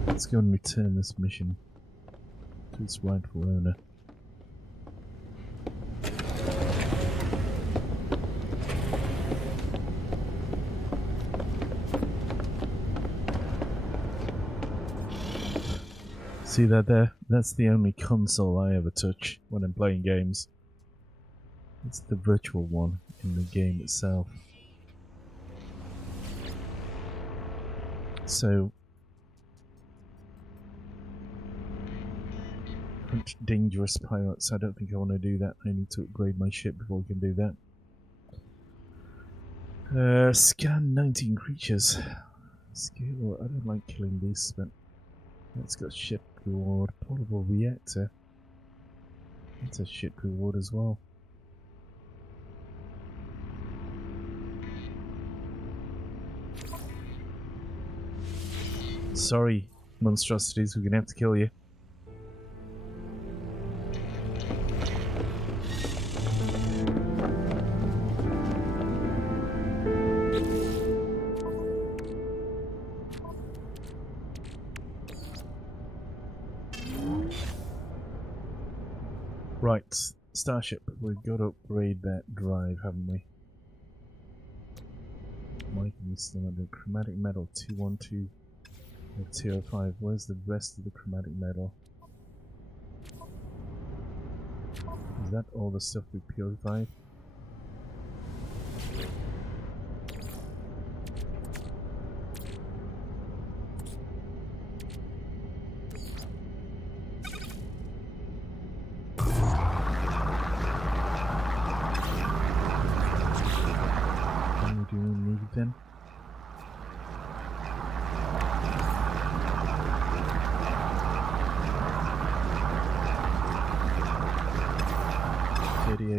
Let's go and return this mission to its rightful owner. See that there? That's the only console I ever touch when I'm playing games. It's the virtual one in the game itself. So dangerous pilots, I don't think I want to do that. I need to upgrade my ship before we can do that. Scan 19 creatures. Scale, I don't like killing these, but it's got ship reward. Portable reactor. That's a ship reward as well. Sorry, monstrosities, we're gonna have to kill you. Right, Starship, we've got to upgrade that drive, haven't we? Why can we still under chromatic metal 212 or 205? Where's the rest of the chromatic metal? Is that all the stuff we purified? Then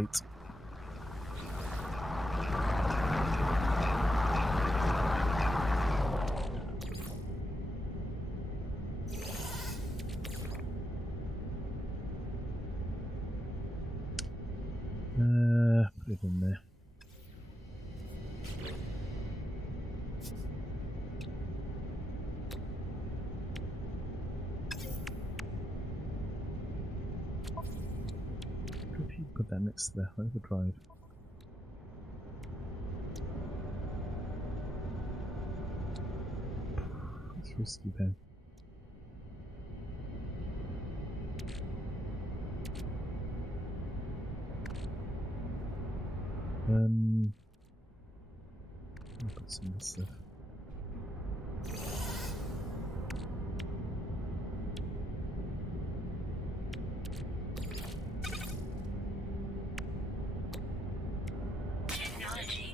right. Put it in there. If you put that next to the overdrive. It's risky then. I'll put some of this stuff.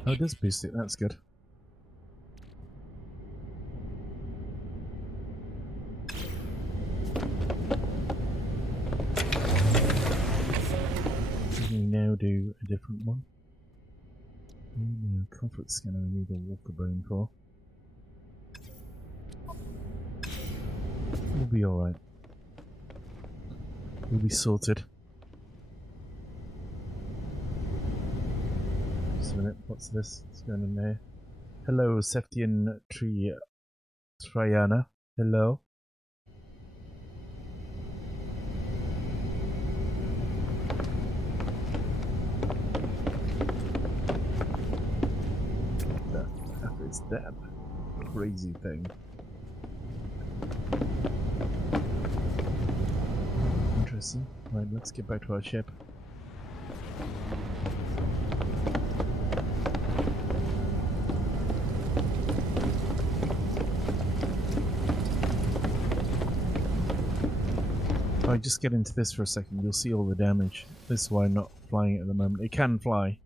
Oh, it does boost it, that's good. We now do a different one. Conflict scanner we need a walker bone for. We'll be alright. We'll be sorted. Just a minute, what's this? What's going on there? Hello, Seftian Triana. Hello. What the F is that crazy thing? Interesting. Right, let's get back to our ship. If I just get into this for a second, you'll see all the damage. This is why I'm not flying it at the moment. It can fly.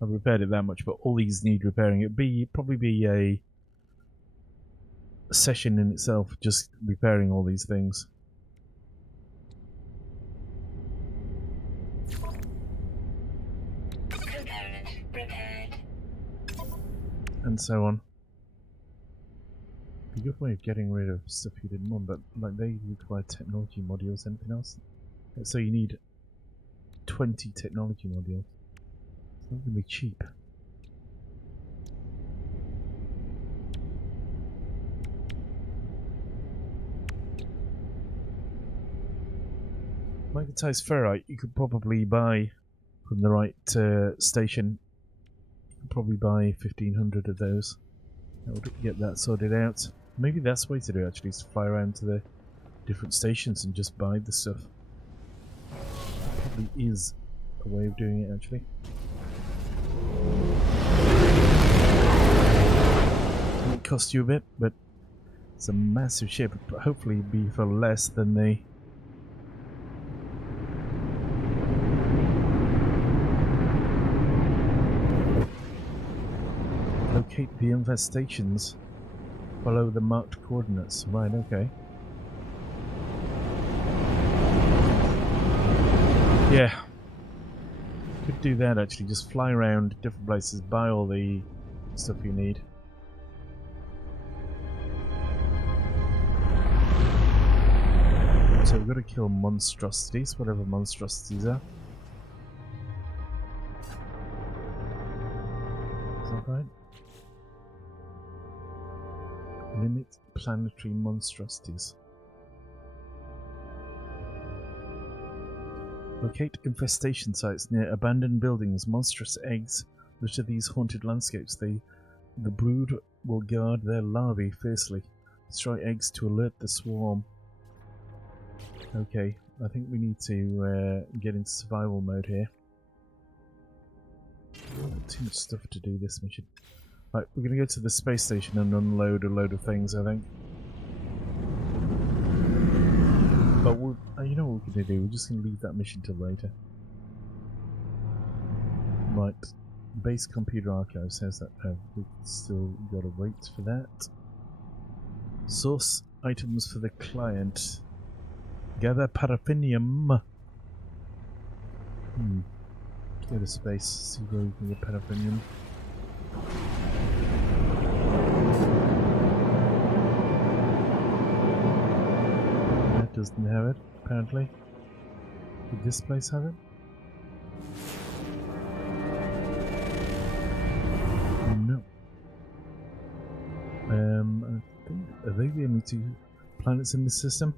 I've repaired it that much, but all these need repairing. It'd probably be a session in itself, just repairing all these things. And so on. A good way of getting rid of stuff you didn't want, but like they require technology modules. Anything else? So you need 20 technology modules. It's not going to be cheap. Magnetized ferrite you could probably buy from the right station. You could probably buy 1,500 of those. That would get that sorted out. Maybe that's the way to do it actually, is to fly around to the different stations and just buy the stuff. Probably is a way of doing it actually. It might cost you a bit, but it's a massive ship. But hopefully be for less than the locate the infestations. Follow the marked coordinates. Right, okay. Yeah. Could do that actually. Just fly around different places, buy all the stuff you need. So we've got to kill monstrosities, whatever monstrosities are. Is that right? Limit planetary monstrosities. Locate infestation sites near abandoned buildings. Monstrous eggs litter these haunted landscapes. The brood will guard their larvae fiercely. Destroy eggs to alert the swarm. Okay, I think we need to get into survival mode here. Too much stuff to do this mission. Right, we're going to go to the space station and unload a load of things, I think. But you know what we're going to do? We're just going to leave that mission till later. Right, base computer archive says that we've still got to wait for that. Source items for the client. Gather paraffinium. Go to space, see where we can get paraffinium. That doesn't have it, apparently. Did this place have it? No. I think, are they the only two planets in this system?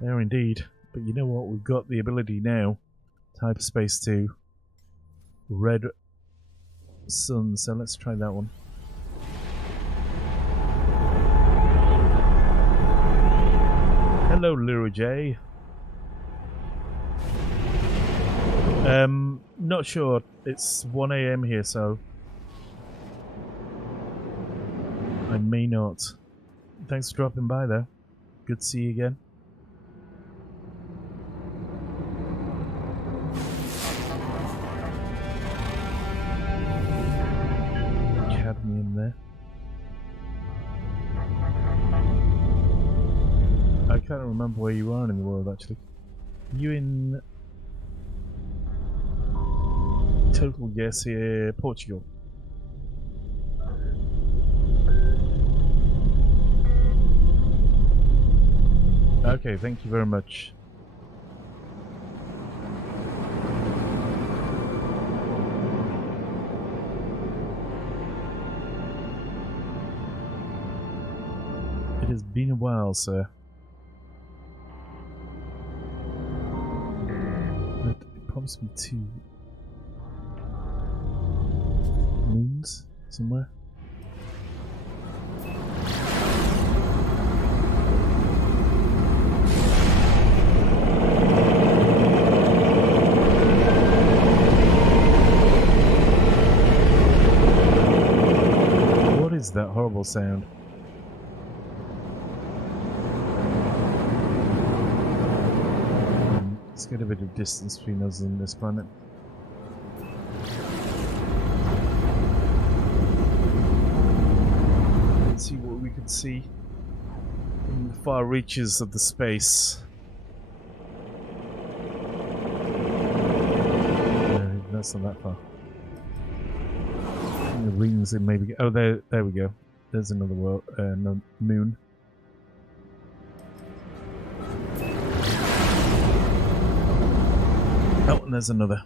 They are indeed. But you know what? We've got the ability now to hyperspace to red sun, so let's try that one. Hello, Lyra J. Not sure. It's 1 AM here, so I may not. Thanks for dropping by, though. Good to see you again. Cadmium there. I can't remember where you are in the world, actually. Are you in... Total guess here, Portugal. Okay, thank you very much. It has been a while, sir. But it promised me 2 moons somewhere. What is that horrible sound? Let's get a bit of distance between us and this planet. Let's see what we can see in the far reaches of the space. No, that's not that far. The rings in maybe. Oh, there we go. There's another world, no, moon. Oh, and there's another.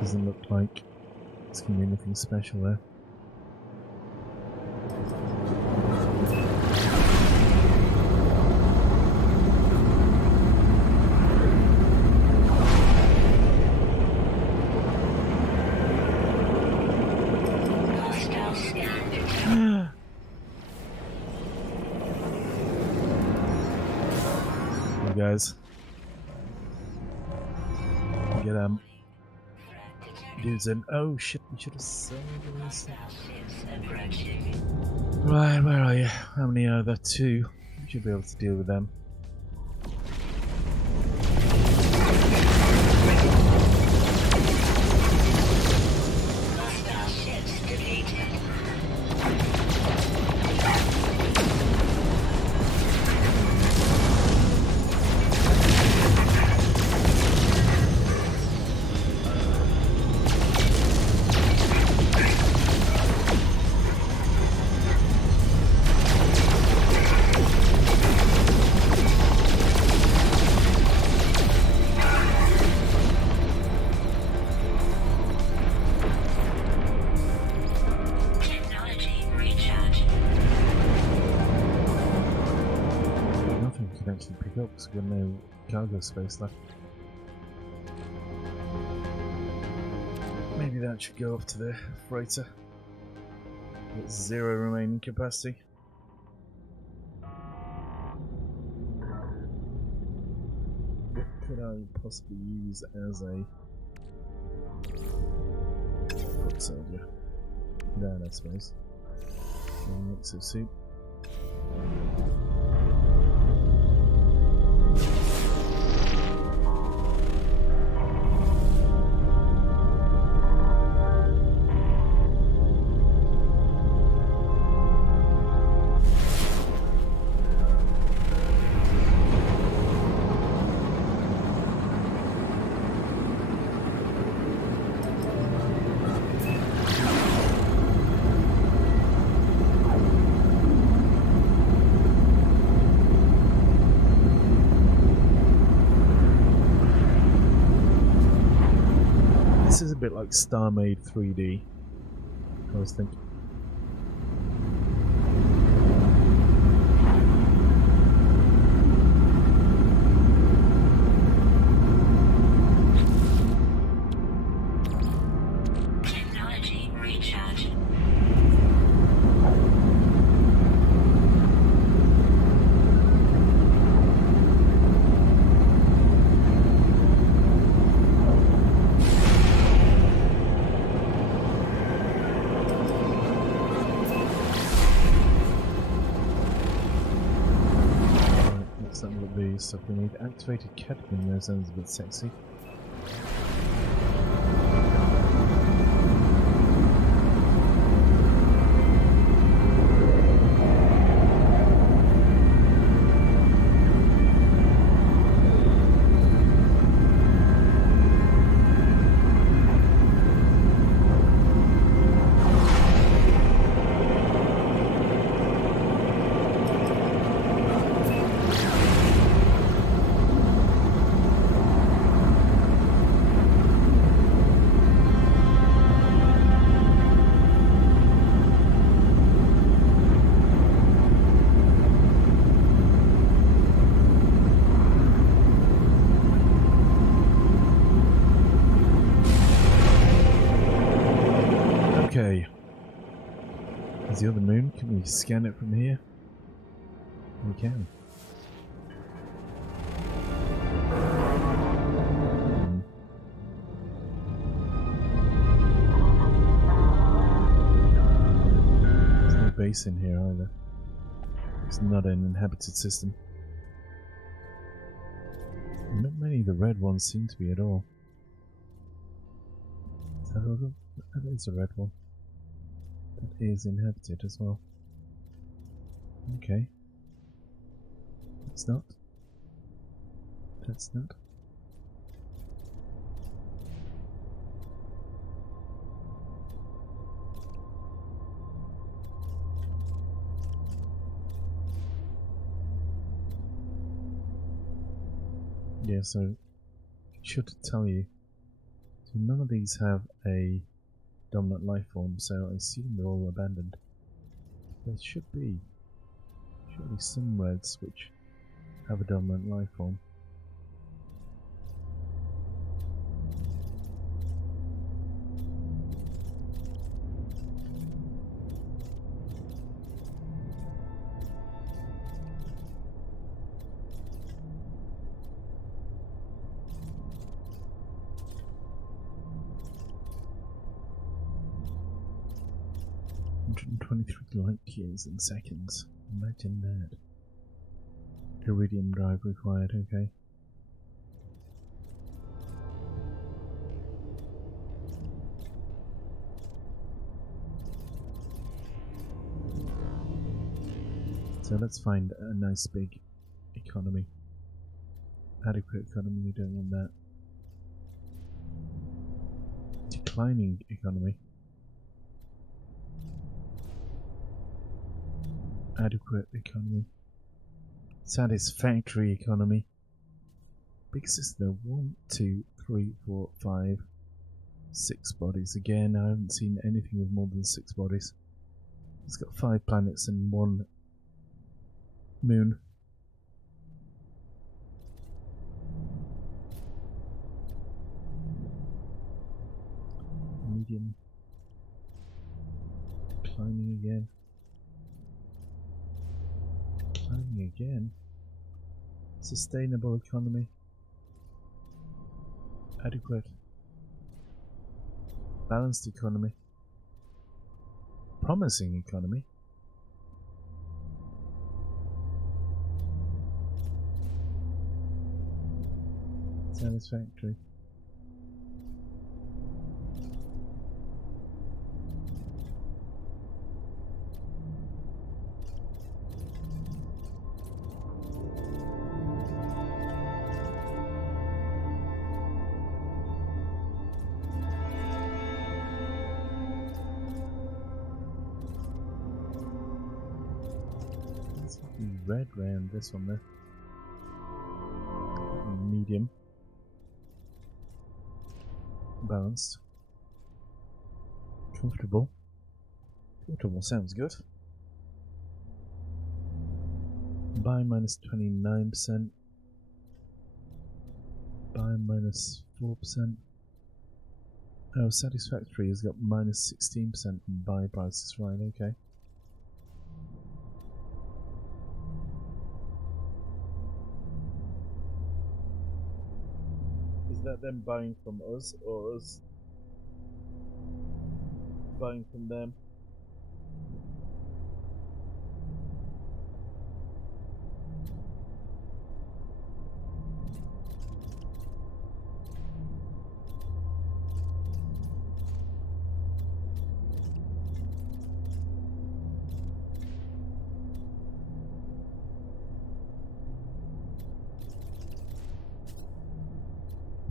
Doesn't look like it's gonna be anything special there. Guys, get dudes in. Oh shit, we should have saved this. Right, where are you? How many are there? 2. We should be able to deal with them. Pick up because we've got no cargo space left. Maybe that should go off to the freighter. With 0 remaining capacity. What could I possibly use as a foot soldier? That, I suppose. Exosuit. like Star Made 3D. I was thinking. Technology recharge. The stuff we need. Activated ketamine, that sounds a bit sexy. Okay. Is the other moon? Can we scan it from here? We can. There's no base in here either. It's not an inhabited system. Not many of the red ones seem to be at all. That is a red one. That is inhabited as well. Okay. That's not. That's not. Yeah, so should tell you. So none of these have a dominant life form, so I assume they're all abandoned. There should be surely some reds which have a dominant life form. Light years in seconds. Imagine that. Iridium drive required, okay. So let's find a nice big economy. Adequate economy, we don't want that. Declining economy. Adequate economy. Satisfactory economy. Big system. 1, 2, 3, 4, 5, 6 bodies. Again, I haven't seen anything with more than 6 bodies. It's got 5 planets and 1 moon. Medium. Declining again. Declining again. Sustainable economy. Adequate. Balanced economy. Promising economy. Satisfactory. Red round this one there. Medium. Balanced. Comfortable. Comfortable sounds good. Buy minus 29%. Buy minus 4%. Oh, satisfactory has got minus 16% on buy prices, right, okay. Is that them buying from us, or us buying from them?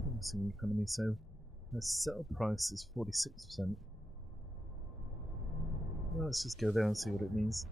Promising economy, so the sell price is 46%. Well, let's just go there and see what it means.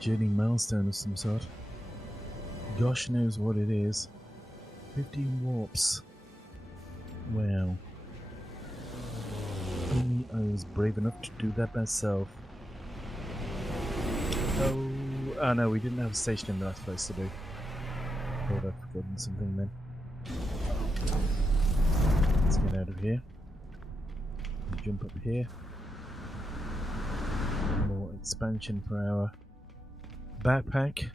Journey milestone of some sort. Gosh knows what it is. 15 warps. Wow. Only I was brave enough to do that myself. Oh no, we didn't have a station in the last place to do. Thought I'd forgotten something then. Let's get out of here. Jump up here. More expansion for our backpack.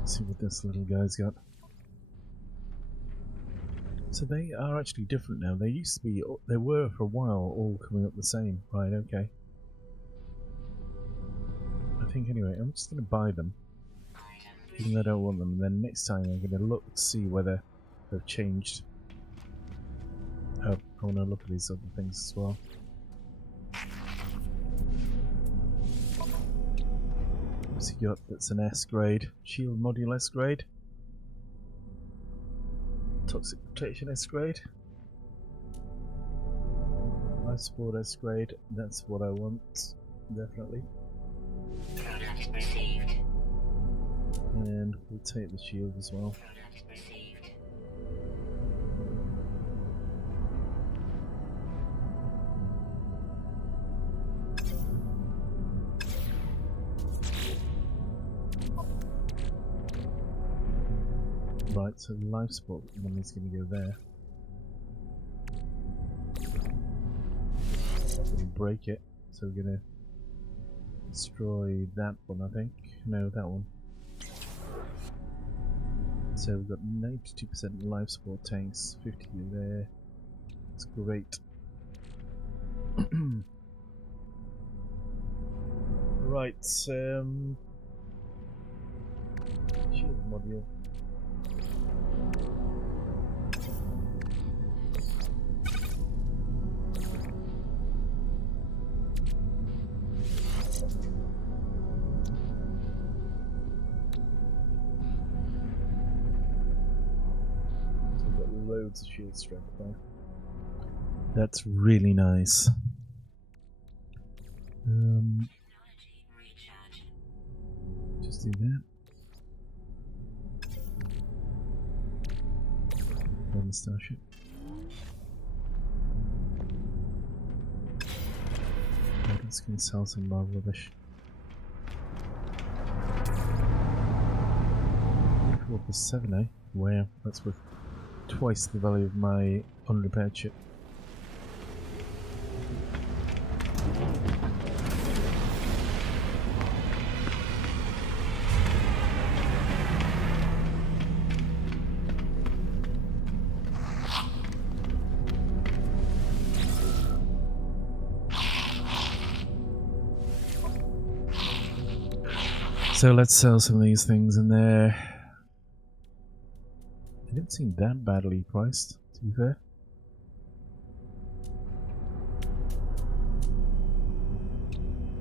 Let's see what this little guy's got. So they are actually different now. They used to be, they were for a while all coming up the same. Right, okay. I think anyway, I'm just going to buy them. Even though I don't want them. And then next time I'm going to look to see whether they've changed. Oh, I want to look at these other things as well. What's he got that's an S grade? Shield module S grade? Toxic protection S grade? Life support S grade, that's what I want, definitely. Product received. And we'll take the shield as well. Product received. Right, so the life support one is going to go there. We'll break it, so we're going to destroy that one, I think. No, that one. So we've got 92% life support tanks, 50 there. That's great. Right, shield module. Loads of shield strength there. That's really nice. Just do that. On the starship. Oh, that's going to sell some more rubbish. What was 7, eh? Wow, that's worth twice the value of my unrepaired ship. So let's sell some of these things in there. They don't seem that badly priced, to be fair.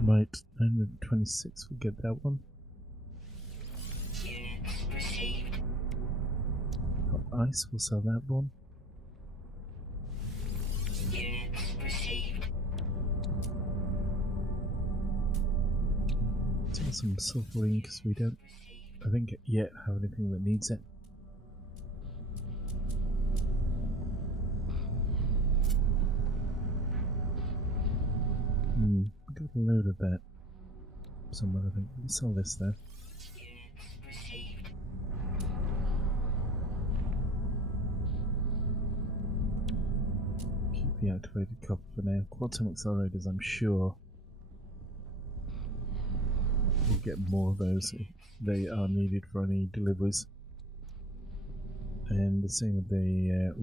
Right, 926, we'll get that one. Hot ice, we'll sell that one. Sell some sulfurine because we don't, I think, yet have anything that needs it. Got a load of that somewhere, I think. We'll sell this though. Keep the activated copper for now. Quantum accelerators, I'm sure we'll get more of those if they are needed for any deliveries. And the same with the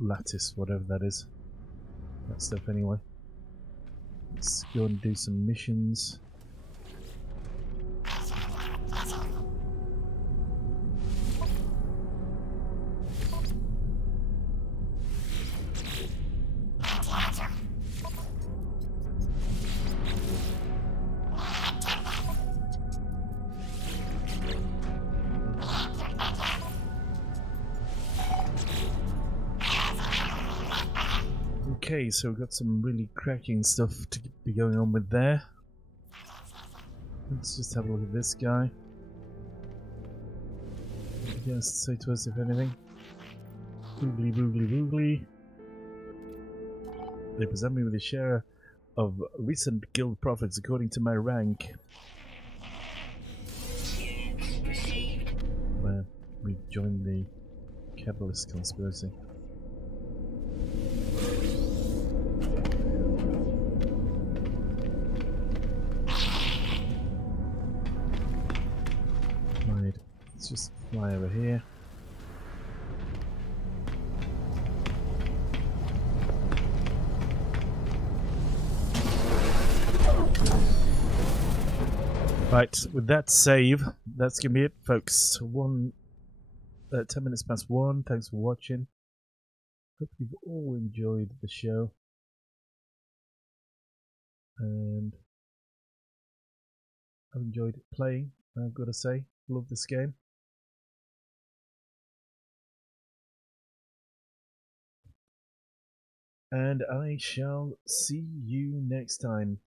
lattice, whatever that is. That stuff anyway. Let's go and do some missions. Okay, so we've got some really cracking stuff to be going on with there. Let's just have a look at this guy. What he has to say to us, if anything. Boogly, boogly, boogly. They present me with a share of recent guild profits according to my rank. Well, we've joined the capitalist conspiracy. Right, let's just fly over here. Right, with that save, that's gonna be it, folks. 10 minutes past 1. Thanks for watching. Hope you've all enjoyed the show. And I've enjoyed playing, I've got to say. Love this game. And I shall see you next time.